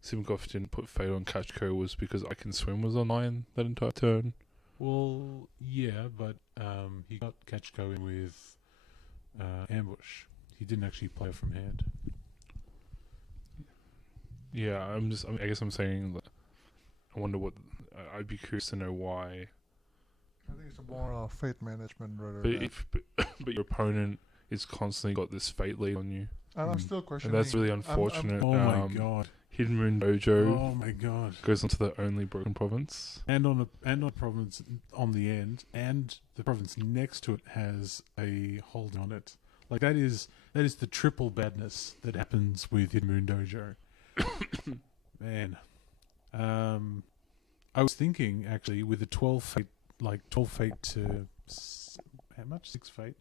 Simcof didn't put Fate on Kachko was because I Can Swim was online that entire turn. Well, yeah, but he got Kachko in with Ambush. He didn't actually play it from hand. Yeah, I guess I'm saying that I wonder what. I'd be curious to know why. I think it's more fate management rather But than... but your opponent is constantly got this Fate lead on you, And I'm Mm. still questioning... and that's really unfortunate. Oh my god. Hidden Moon Dojo Oh my god. goes onto the only broken province. And on a province on the end, and the province next to it has a hold on it. Like that is the triple badness that happens with Hidden Moon Dojo. Man. I was thinking actually with a 12 fate, like 12 fate to how much? 6 fate.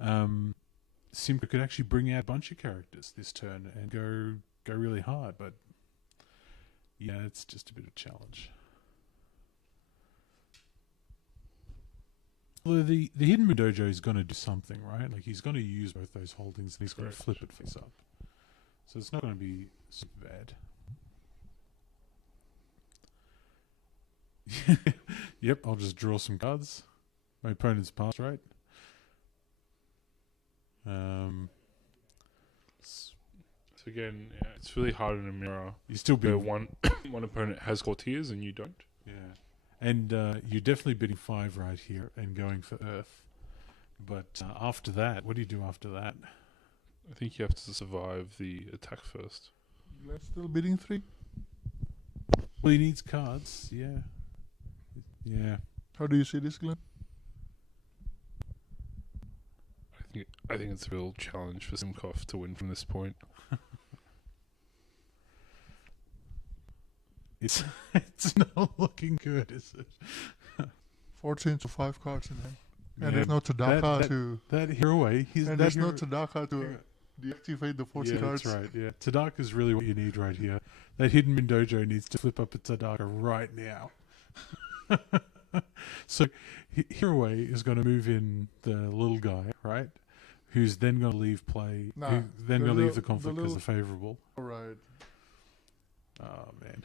Simca could actually bring out a bunch of characters this turn and go really hard, but yeah, it's just a bit of a challenge. Although the Hidden Moon Dojo is going to do something, right? Like he's going to use both those holdings and he's going to flip it face up. So it's not going to be super bad. Yep, I'll just draw some cards. My opponent's passed, right? So again, yeah, it's really hard in a mirror You still where be one opponent has Courtiers and you don't. yeah, and you're definitely bidding 5 right here and going for Earth. But after that, what do you do after that? I think you have to survive the attack first. Let's still bidding 3. Well, he needs cards. Yeah, yeah. How do you see this, Glenn? I think it's a real challenge for Simcof to win from this point. It's not looking good, is it? 14 to 5 cards in hand. Yeah, And there's no Tadaka that- to... That Hiraway, he's And that there's no hero- Tadaka to deactivate the 40 yeah, cards. that's right. Yeah, Tadaka is really what you need right here. That Hidden Moon Dojo needs to flip up a Tadaka right now. So Hiraway is going to move in the little guy, right? who's then going to leave play, Nah, who then going to leave the the conflict as little- a favourable. All right. Oh, man.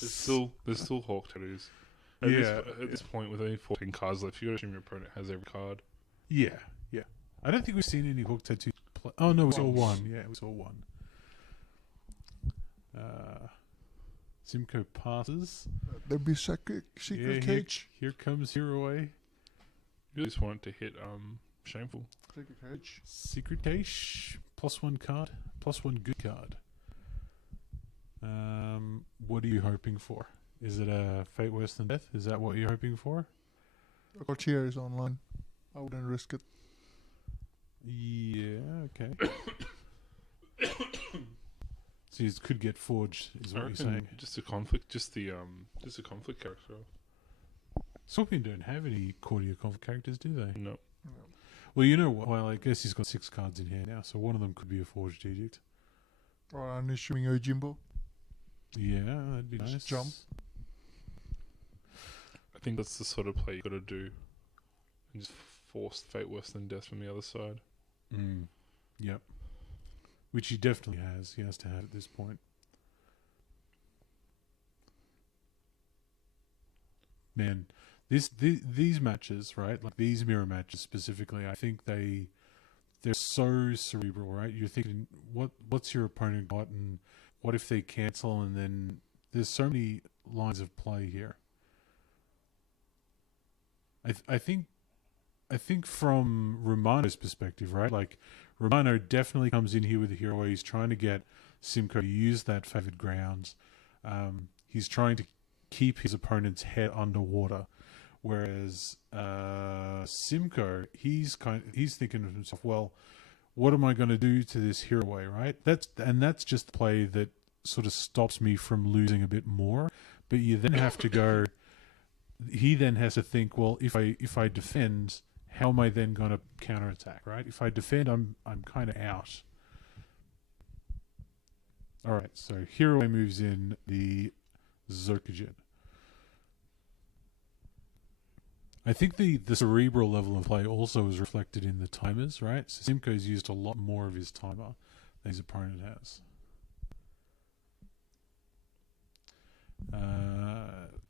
There's still Hawk tattoos. At this point, with only 14 cards left, you got to assume your opponent has every card. Yeah, yeah. I don't think we've seen any Hook Tattoo. Oh, no, we saw Once. one. Yeah, we saw one. Simcof passes. There'd be secret cage. Here comes Hiraway. You just want it to hit Shameful. Secret cage. Secret Cache. +1 card. +1 good card. What are you hoping for? Is it a Fate Worse Than Death? Is that what you're hoping for? Courtier is online. I wouldn't risk it. Yeah, okay. So you could get forged, is I what you're reckon saying. just a conflict, just a conflict character. Scorpion don't have any Courtier conflict characters, do they? No. Well, you know what? Well, I guess he's got 6 cards in here now, so one of them could be a Forged Edict. Or I'm issuing a Jimbo. Yeah, that'd be Just nice. jump. I think that's the sort of play you got to do, and just force Fate Worse Than Death from the other side. Yep. Which he definitely has. He has to have at this point. Man, these matches, right? Like these mirror matches specifically, I think they're so cerebral, right? You're thinking, what's your opponent got, and what if they cancel, and then there's so many lines of play here. I think from Romano's perspective, right? Like Romano definitely comes in here with a hero where he's trying to get Simcoe to use that favored grounds. He's trying to keep his opponent's head underwater, whereas Simcoe, he's thinking to himself, well, what am I going to do to this hero way, right? That's just the play that sort of stops me from losing a bit more. But you then have to go. He then has to think, well, if I defend, how am I then going to counterattack, right? If I defend, I'm kind of out. All right, so Hero moves in the Zerkajin. I think the cerebral level of play also is reflected in the timers, right? So Simcoe's used a lot more of his timer than his opponent has.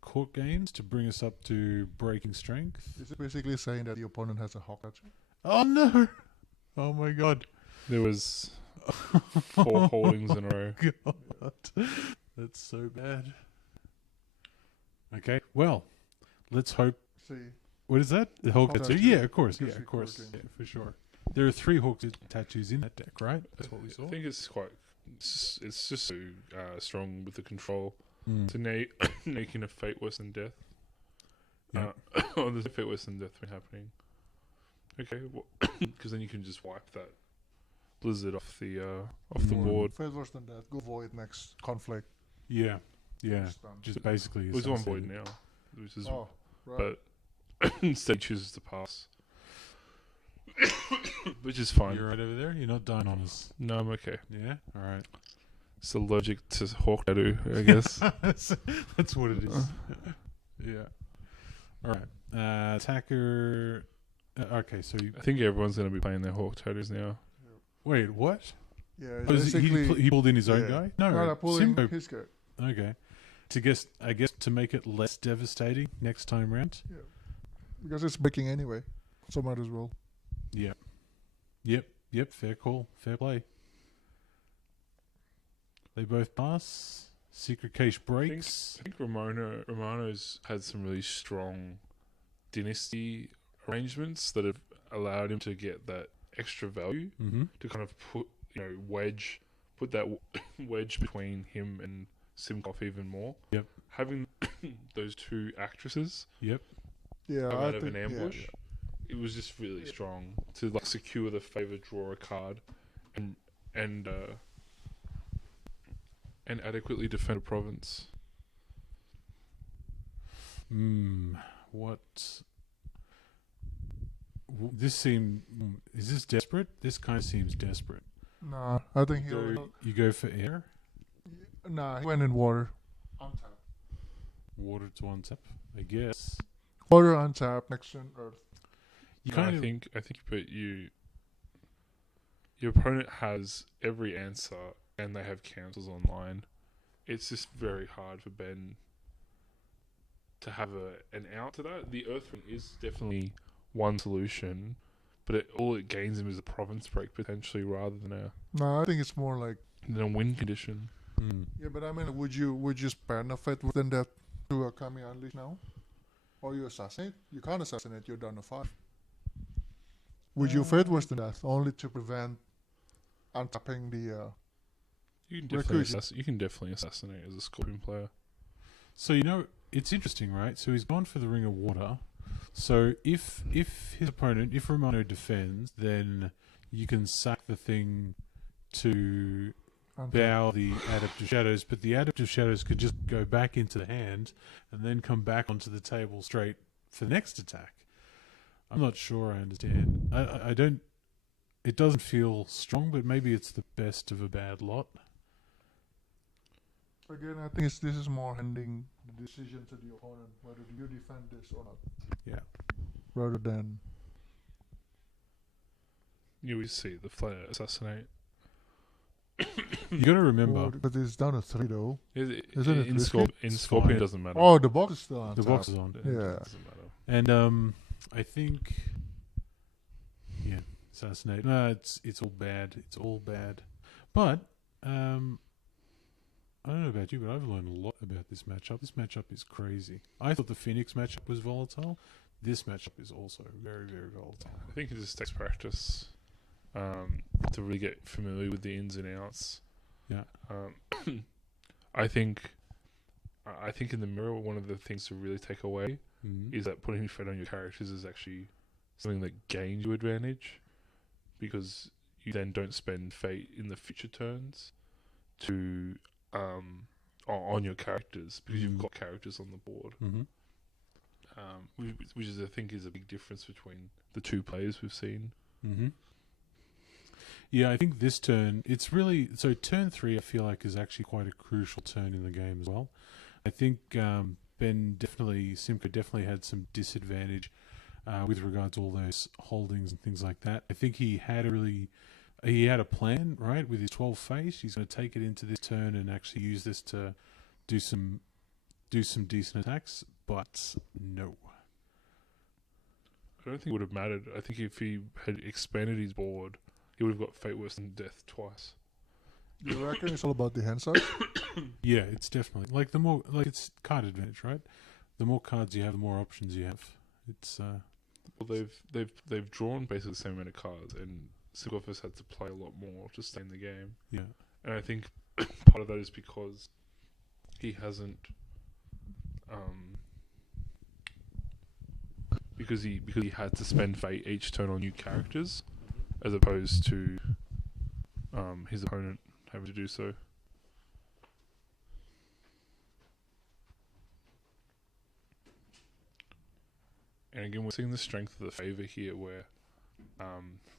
Court gains to bring us up to breaking strength. Is it basically saying that the opponent has a Hawk tattoo? Oh no! Oh my god! There was 4 holdings in a row. God, that's so bad. Okay, well, let's hope. See. What is that? The Hulk Hulk tattoo? tattoo. Yeah, of course. Gives Yeah, you of course. court Yeah, gains. for sure. There are 3 Hulk tattoos in that deck, right? That's what we saw. I think it's quite. It's just so strong with the control Mm. to making a Fate Worse Than Death. Yeah. Oh, there's a Fate Worse Than Death been happening. Okay, because then you can just wipe that Blizzard off the board. Fate Worse Than Death. Go void next conflict. Yeah, yeah. It's done. Just basically. It was on void assassinated. now, which is Oh, right. but instead chooses to pass, which is fine. You're right over there. You're not dying on us. No, I'm okay. Yeah. All right. It's allergic to Hawk tattoo, I guess. That's what it is. Yeah. All right. Attacker. Okay, so I think everyone's going to be playing their Hawk tattoos now. wait, what? Yeah, Oh, basically. he pulled in his own yeah. guy? No, No, pulling Simcoe. his guy. Okay. I guess to make it less devastating next time round. Yeah. Because it's breaking anyway. So might as well. Yep. Fair call. Fair play. They both pass. Secret Cache breaks. I think Romano's had some really strong dynasty arrangements that have allowed him to get that extra value Mm-hmm. to kind of put that wedge between him and Simcof even more. Yep. Having those 2 actresses Yep. Yeah, come I out of think, an ambush, Yeah, it was just really strong to like secure the favor, draw a card, and adequately defend a province. What? This is this desperate? This kind of seems desperate. Nah, I think You go for air? Nah, he went in water. Water to untap, I guess. Water on tap, next turn Earth. You No, kind I of think, but you your opponent has every answer and they have cancels online. It's just very hard for Ben to have an out to that. The Earthring is definitely one solution, but all it gains him is a province break potentially rather than No, I think it's more like a win condition. yeah. But I mean, would you spend a fate within that to a Kami Unleash now, or you assassinate? You can't assassinate. You're down to 5. Would you fate worse than that only to prevent untapping the? You can definitely assassinate as a Scorpion player. So it's interesting, right? So he's gone for the Ring of Water. So if his opponent, if Romano defends, then you can sack the thing to bow the Adept of Shadows, but the Adept of Shadows could just go back into the hand and then come back onto the table straight for the next attack. I'm not sure I understand. I don't... It doesn't feel strong, but maybe it's the best of a bad lot. Again, I think this is more handing the decision to the opponent whether you defend this or not. Yeah. Rather than You will see the player assassinate. You got to remember... but it's down to 3 though. Isn't it risky? in Scorpion fine. it doesn't matter. Oh, the box is still on The top. box is on. Yeah. It doesn't matter. And I think... Yeah, assassinate. No, it's all bad. It's all bad. But... I don't know about you, but I've learned a lot about this matchup. This matchup is crazy. I thought the Phoenix matchup was volatile. This matchup is also very, very volatile. I think it just takes practice to really get familiar with the ins and outs. Yeah. I think in the mirror, one of the things to really take away is that putting fate on your characters is actually something that gains you advantage, because you then don't spend fate in the future turns to on your characters, because you've got characters on the board. Which is, I think, is a big difference between the two players we've seen. Yeah, I think this turn, it's really... So turn 3, I feel like, is actually quite a crucial turn in the game as well. I think Simcof definitely had some disadvantage with regards to all those holdings and things like that. I think he had a plan, right, with his 12 face. He's going to take it into this turn and actually use this to do some decent attacks, but no. I don't think it would have mattered. I think if he had expanded his board, he would have got Fate Worse Than Death twice. You reckon it's all about the hand size? Yeah, it's definitely the more it's card advantage, right? The more cards you have, the more options you have. It's well, they've drawn basically the same amount of cards, and Simcof has had to play a lot more to stay in the game. Yeah, and I think part of that is because he hasn't, because he had to spend fate each turn on new characters, as opposed to his opponent having to do so. And again, we're seeing the strength of the favor here, where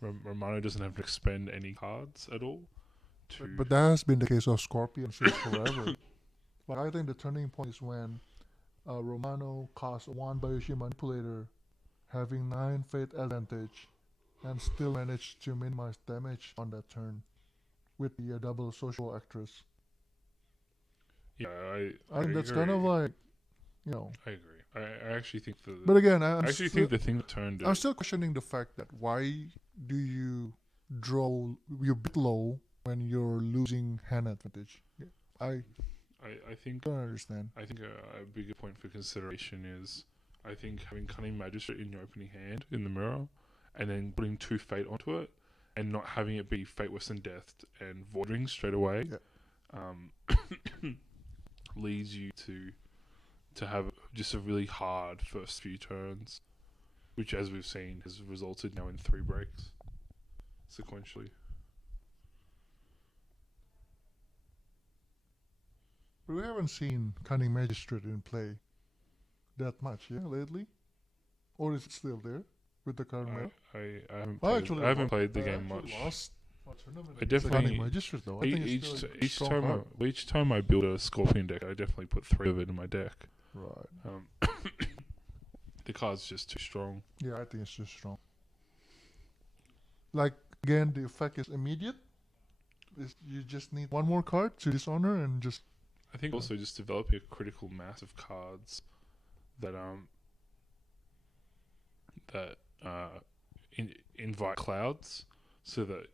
Romano doesn't have to expend any cards at all. But that has been the case of Scorpion since forever. But I think the turning point is when Romano casts 1 Bayushi Manipulator, having 9 fate advantage, and still managed to minimize damage on that turn with the double social actress. Yeah, I think that's kind of like, I agree. I actually think But again, I think the thing that turned it... I'm still questioning the fact that why do you draw you bit low when you're losing hand advantage? I think don't understand. I think a bigger point for consideration is, I think having Cunning Magistrate in your opening hand in the mirror, and then putting 2 fate onto it, and not having it be Fate Worse Than Death and Void Ring straight away, leads you to have just a really hard first few turns, which, as we've seen, has resulted now in 3 breaks sequentially. But we haven't seen Cunning Magistrate in play that much, lately? Or is it still there with the current meta? I haven't played the game much. I definitely Cunning Magistrate though. I think each time I build a Scorpion deck, I definitely put 3 of it in my deck. Right. The card's just too strong. Yeah, I think it's just strong. Like Again, the effect is immediate. You just need one more card to dishonor and just... I think also just developing a critical mass of cards that invite clouds, so that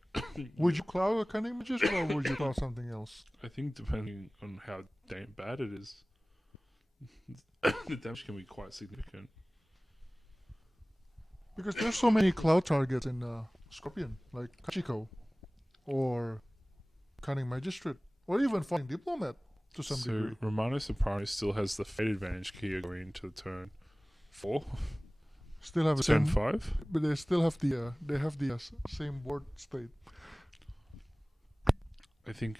Would you cloud a Cunning Magician or would you cloud something else? I think depending on how bad it is, the damage can be quite significant. Because there's so many cloud targets in Scorpion, like Kachiko, or Cunning Magistrate, or even Falling Diplomat to some So degree. Romano Soprano still has the fate advantage here going into the turn 4, Still have the turn same, 5. but they still have the same board state. I think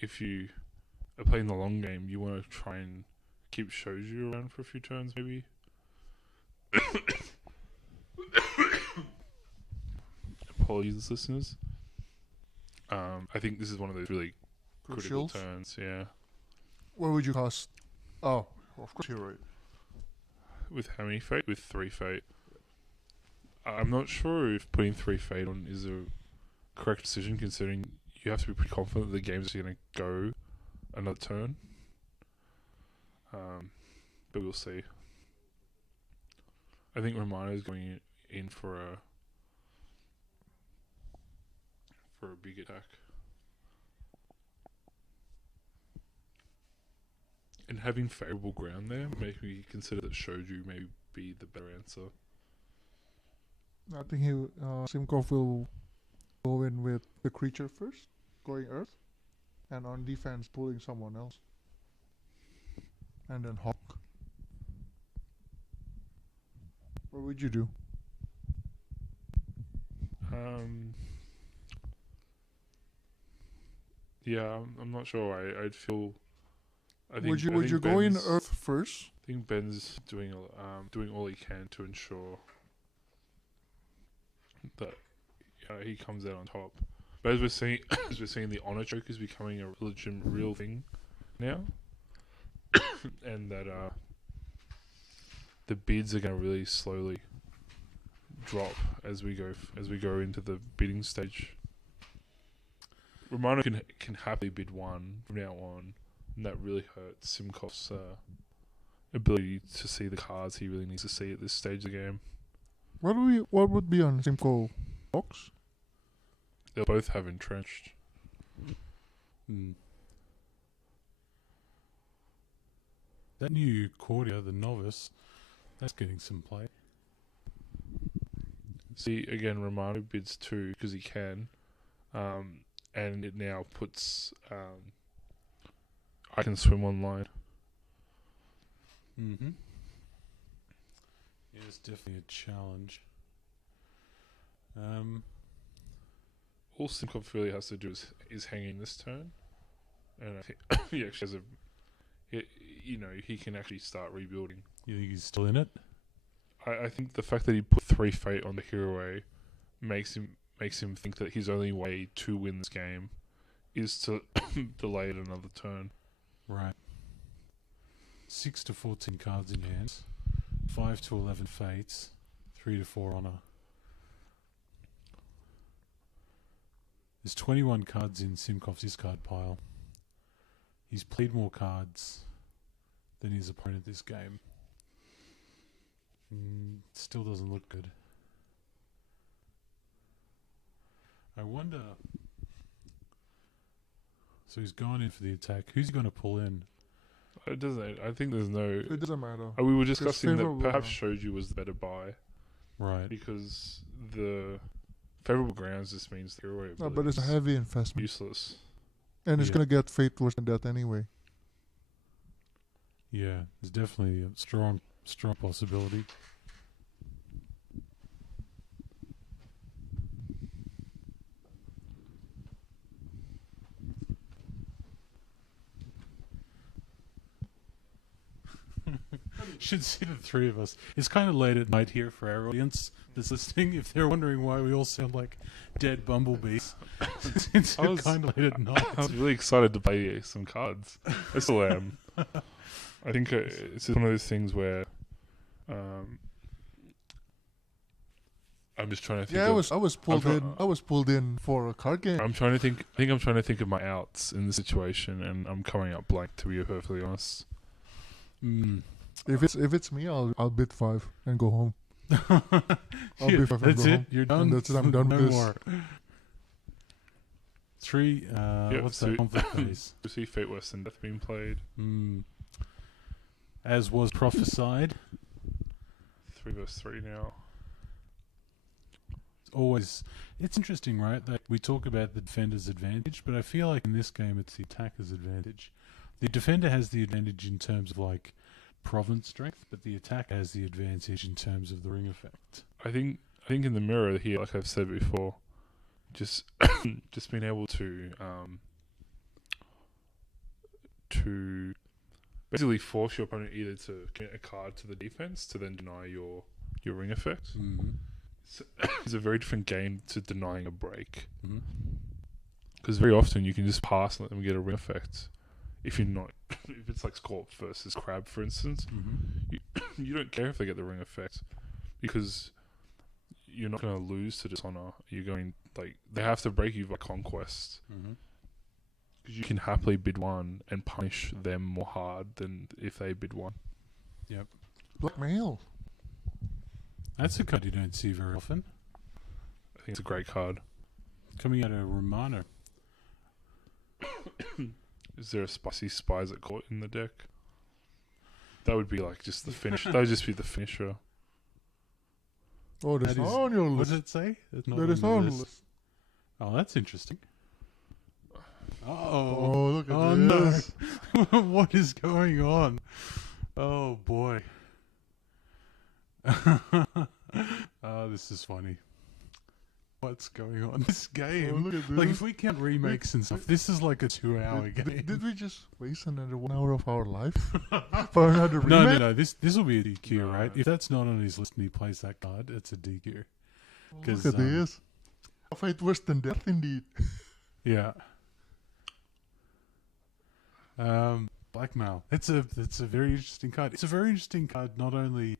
if you are playing the long game, you want to try and keep Shoju around for a few turns, maybe. Apologies, listeners. I think this is one of those really critical Crucials. turns. Yeah, What would you cost? Oh, of course you're right. with how many fate? With 3 fate. I'm not sure if putting 3 fate on is a correct decision, considering you have to be pretty confident that the game's going to go another turn. But we'll see. I think Romano's going in for a big attack. And having favourable ground there makes me consider that Shoju may be the better answer. I think Simcof will go in with the creature first, going Earth, and on defense pulling someone else, and then Hawk. What would you do? Yeah, I'm not sure. I'd feel. Would you go in Earth first? I think Ben's doing all he can to ensure that he comes out on top. But as we're seeing, the honor choke is becoming a real thing now, and that the bids are going to really slowly drop as we go into the bidding stage. Romano can happily bid 1 from now on, and that really hurts Simcof's ability to see the cards he really needs to see at this stage of the game. What would be on Simcoe box? They'll both have entrenched. That new Cordia, the novice, that's getting some play. See, again, Romano bids 2 because he can, and it now puts I can swim online. Mm-hmm. Yeah, it's definitely a challenge. All Simcof really has to do is hang in this turn, and I think he actually has he can actually start rebuilding. You think he's still in it? I think the fact that he put 3 fate on the hero A makes him think that his only way to win this game is to delay it another turn. Right. 6 to 14 cards in hands, 5 to 11 fates, 3 to 4 honor. There's 21 cards in Simcof's discard pile. He's played more cards than his opponent this game. Still doesn't look good. I wonder... So he's going in for the attack. Who's he going to pull in? It doesn't. I think there's no. It doesn't matter. We were discussing that favourable perhaps ground. Shoju was the better buy Right. because the favourable grounds just means the hero No, but it's a heavy investment, useless. and it's Yeah. gonna get fate worse than that anyway. Yeah, there's definitely a strong possibility. Should see the three of us. It's kind of late at night here for our audience that's listening. If they're wondering why we all sound like dead bumblebees, it's I was- kind of late at night. I was really excited to play some cards. I still am. I think it's just one of those things where I'm just trying to think. Yeah, I was pulled I'm in. I was pulled in for a card game. I'm trying to think. I think I'm trying to think of my outs in the situation, and I'm coming up blank. To be perfectly honest. If it's me, I'll bid 5 and go home. I'll bid 5 and That's go it. home. You're done. And that's it. I'm done no with this. more. 3. What's that conflict base? We see Fate Western Death being played. As was prophesied. 3 versus 3 now. It's interesting, right? That we talk about the defender's advantage, but I feel like in this game it's the attacker's advantage. The defender has the advantage in terms of like province strength, but the attacker has the advantage in terms of the ring effect. I think in the mirror here, like I've said before, just being able to basically force your opponent either to commit a card to the defense to then deny your ring effect. It's a very different game to denying a break, because very often you can just pass and let them get a ring effect. If it's like Scorp versus Crab, for instance, you don't care if they get the ring effect, because you're not going to lose to Dishonor. You're going, like, they have to break you by Conquest, because you can happily bid 1 and punish them more hard than if they bid 1. Yep. Blackmail. That's a card you don't see very often. I think it's a great card. Coming out of Romano. Is there a spicy spies at court in the deck? That would be like just the finish. That would just be the finisher. Oh, that's That not is- on your What list. does it say? It's That is not on the list. Oh, that's interesting. Oh, look at no. this. What is going on? Oh, boy. This is funny. What's going on? This game. Oh, look at Like, this. if we count remakes and stuff, this is like a 2-hour game. Did we just waste another 1 hour of our life for another No, remake? no. This will be a DQ, No. right? If that's not on his list and he plays that card, it's a DQ. Look at this. A fight worse than death, indeed. Yeah. Blackmail. It's a very interesting card. It's a very interesting card, not only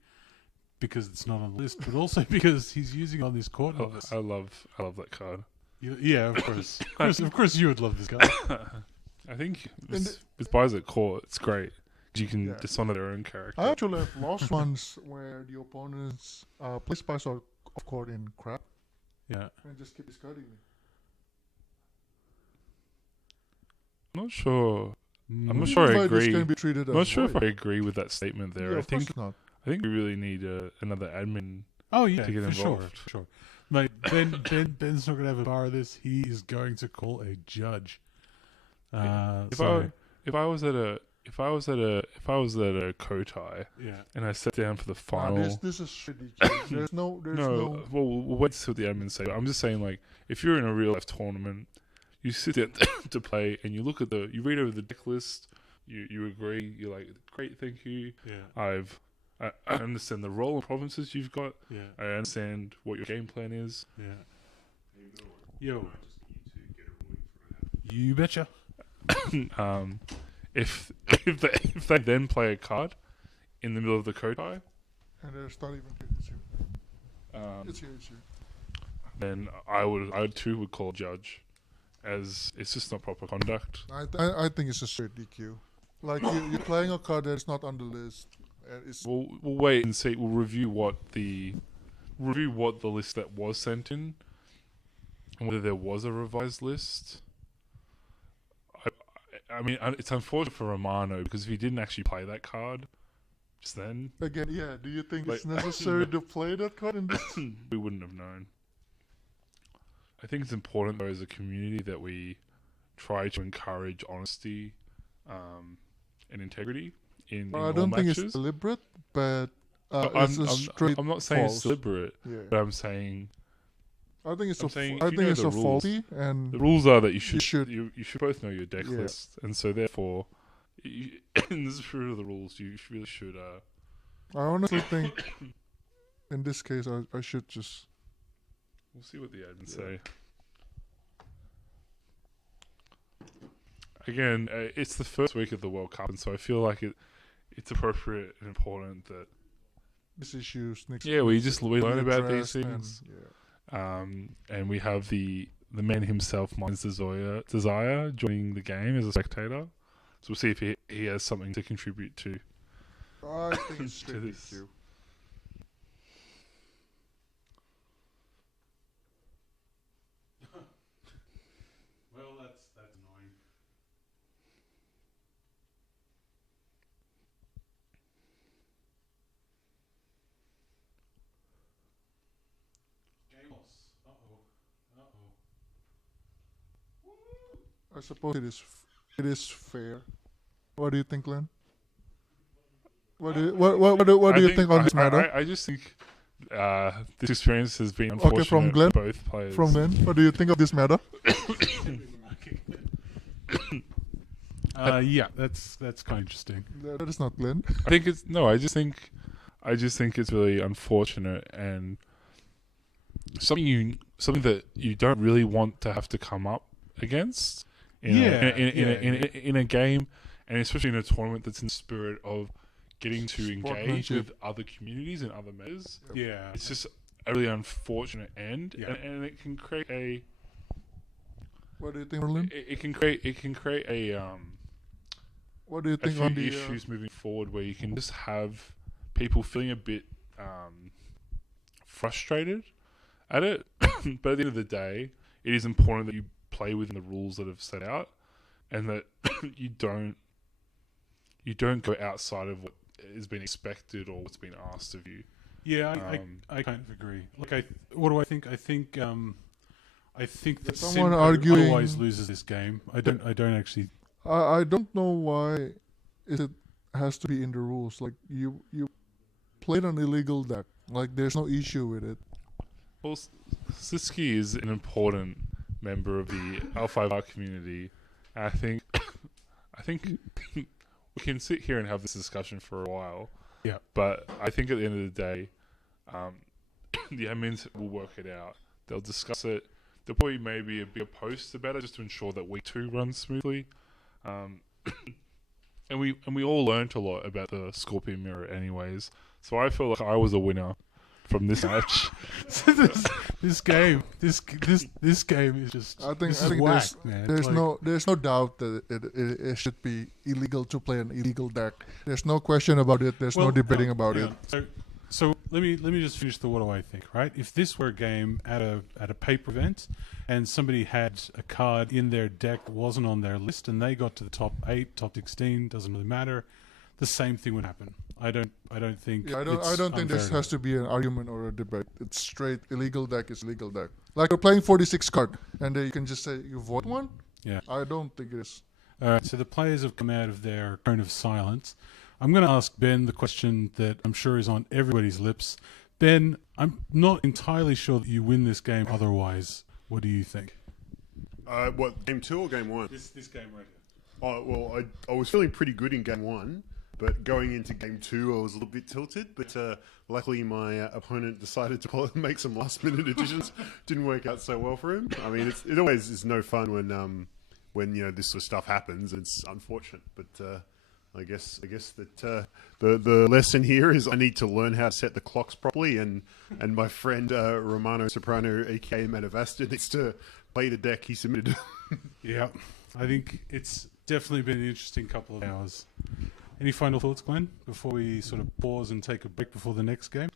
because it's not on the list, but also because he's using it on this court list. I love that card. Yeah, of course. Of course you would love this card. I think with spies at court, it's great. You can dishonor their own character. I actually have lost ones where the opponents play spies off court in crap Yeah. and just keep discarding me. I'm not sure. I'm not Mm. sure I Fighters agree. can be treated I'm not as sure if void. I agree with that statement there. Yeah, I of course think not. we really need another admin. Oh yeah, to get for sure, involved. for sure. Mate, Ben's not gonna have a bar of this. He is going to call a judge. If I was at a Kotai yeah, and I sat down for the final. This is ridiculous. There's no. Well, we'll wait to see what the admins say. But I'm just saying, like, if you're in a real life tournament, you sit down to play and you look at you read over the deck list, you agree, you're like, great, thank you. yeah, I understand the role and provinces you've got. yeah, I understand what your game plan is. yeah. Yo, you betcha. If they then play a card in the middle of the Kotai, And there's not even. It's here. It's here. then I too would call judge, as it's just not proper conduct. I think it's a straight DQ. Like you're playing a card that's not on the list. And it's We'll wait and see. We'll review what the list that was sent in, and whether there was a revised list. I mean, it's unfortunate for Romano because if he didn't actually play that card just then, again, yeah. Do you think it's Like- necessary to play that card in this? we wouldn't have known. I think it's important though as a community that we try to encourage honesty and integrity in I all don't think matches. it's deliberate, but I'm, it's a I'm- straight I'm not saying false. it's deliberate, Yeah. but I'm saying I think it's I'm saying if I you think know it's the a rules- faulty and the rules are that you should should- you should both know your deck Yeah. list, and so therefore, in the spirit of the rules, you really should. I honestly think in this case I should just We'll see what the admins say. Again, it's the first week of the World Cup, and so I feel like it's appropriate and important that these issues next. Yeah, we learn about these and, things. yeah. And we have the man himself, Mines Desire, joining the game as a spectator. So we'll see if he has something to contribute to. I think it's To straight this. DQ. Well, that's annoying. Game loss. Uh oh. I suppose it is fair. What do you think, Glenn? What do you think on this matter? I just think this experience has been unfortunate from Glenn? for both players. From Glenn, what do you think of this matter? Yeah, that's kind of interesting. That is not Glenn. I think it's no. I just think it's really unfortunate and something that you don't really want to have to come up against in a game, and especially in a tournament that's in the spirit of getting to engage with other communities and other members. Yeah, It's just a really unfortunate end, Yeah. and it can create a. What do you think, Merlin? It can create a What do you a think few on the issues moving forward where you can just have people feeling a bit frustrated at it. But at the end of the day, it is important that you play within the rules that have set out, and that you don't go outside of what has been expected or what's been asked of you. Yeah, I kind of agree. Like, what do I think? I think that Someone Simcof arguing- otherwise loses this game. I don't actually. I don't know why it has to be in the rules. Like you played an illegal deck. Like there's no issue with it. Well, Siski is an important member of the L5R community. And I think we can sit here and have this discussion for a while. Yeah. But I think at the end of the day, the admins will work it out. They'll discuss it. There'll probably maybe a bigger post about it just to ensure that week 2 runs smoothly. And we all learnt a lot about the Scorpion Mirror anyways. So I feel like I was a winner from this match. This game is just. I think this is whack, man. there's no doubt that it should be illegal to play an illegal deck. There's no question about it. There's no debating about it. So let me just finish the what do I think, right? If this were a game at a paper event and somebody had a card in their deck that wasn't on their list and they got to the top 8, top 16, doesn't really matter, the same thing would happen. I don't think. Yeah, I don't think unfair this to has to be an argument or a debate. It's straight illegal deck is illegal deck. Like you're playing 46 card and then you can just say you vote one. Yeah. I don't think it is. All right, so the players have come out of their cone of silence. I'm going to ask Ben the question that I'm sure is on everybody's lips. Ben, I'm not entirely sure that you win this game otherwise. What do you think? What, game 2 or game 1? This game right here. Oh, well, I was feeling pretty good in game 1, but going into game 2, I was a little bit tilted. But luckily, my opponent decided to make some last-minute additions. Didn't work out so well for him. I mean, it always is no fun when this sort of stuff happens. It's unfortunate, but I guess that the lesson here is I need to learn how to set the clocks properly, and my friend Romano Soprano, aka Matavasta, needs to play the deck he submitted. Yeah, I think it's definitely been an interesting couple of hours. Any final thoughts, Glenn, before we sort of pause and take a break before the next game?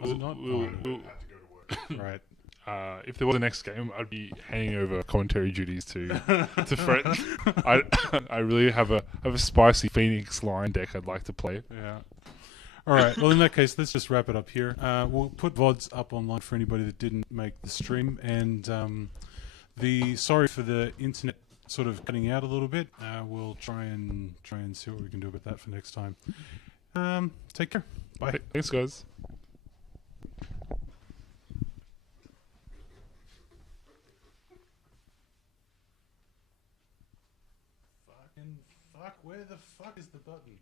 Was it not? Right. If there was a next game, I'd be handing over commentary duties to Fred. I really have a spicy Phoenix line deck I'd like to play. Yeah. All right. Well, in that case, let's just wrap it up here. We'll put VODs up online for anybody that didn't make the stream, and sorry for the internet sort of cutting out a little bit. We'll try and see what we can do about that for next time. Take care. Bye. Thanks, guys. Fuck, where the fuck is the button?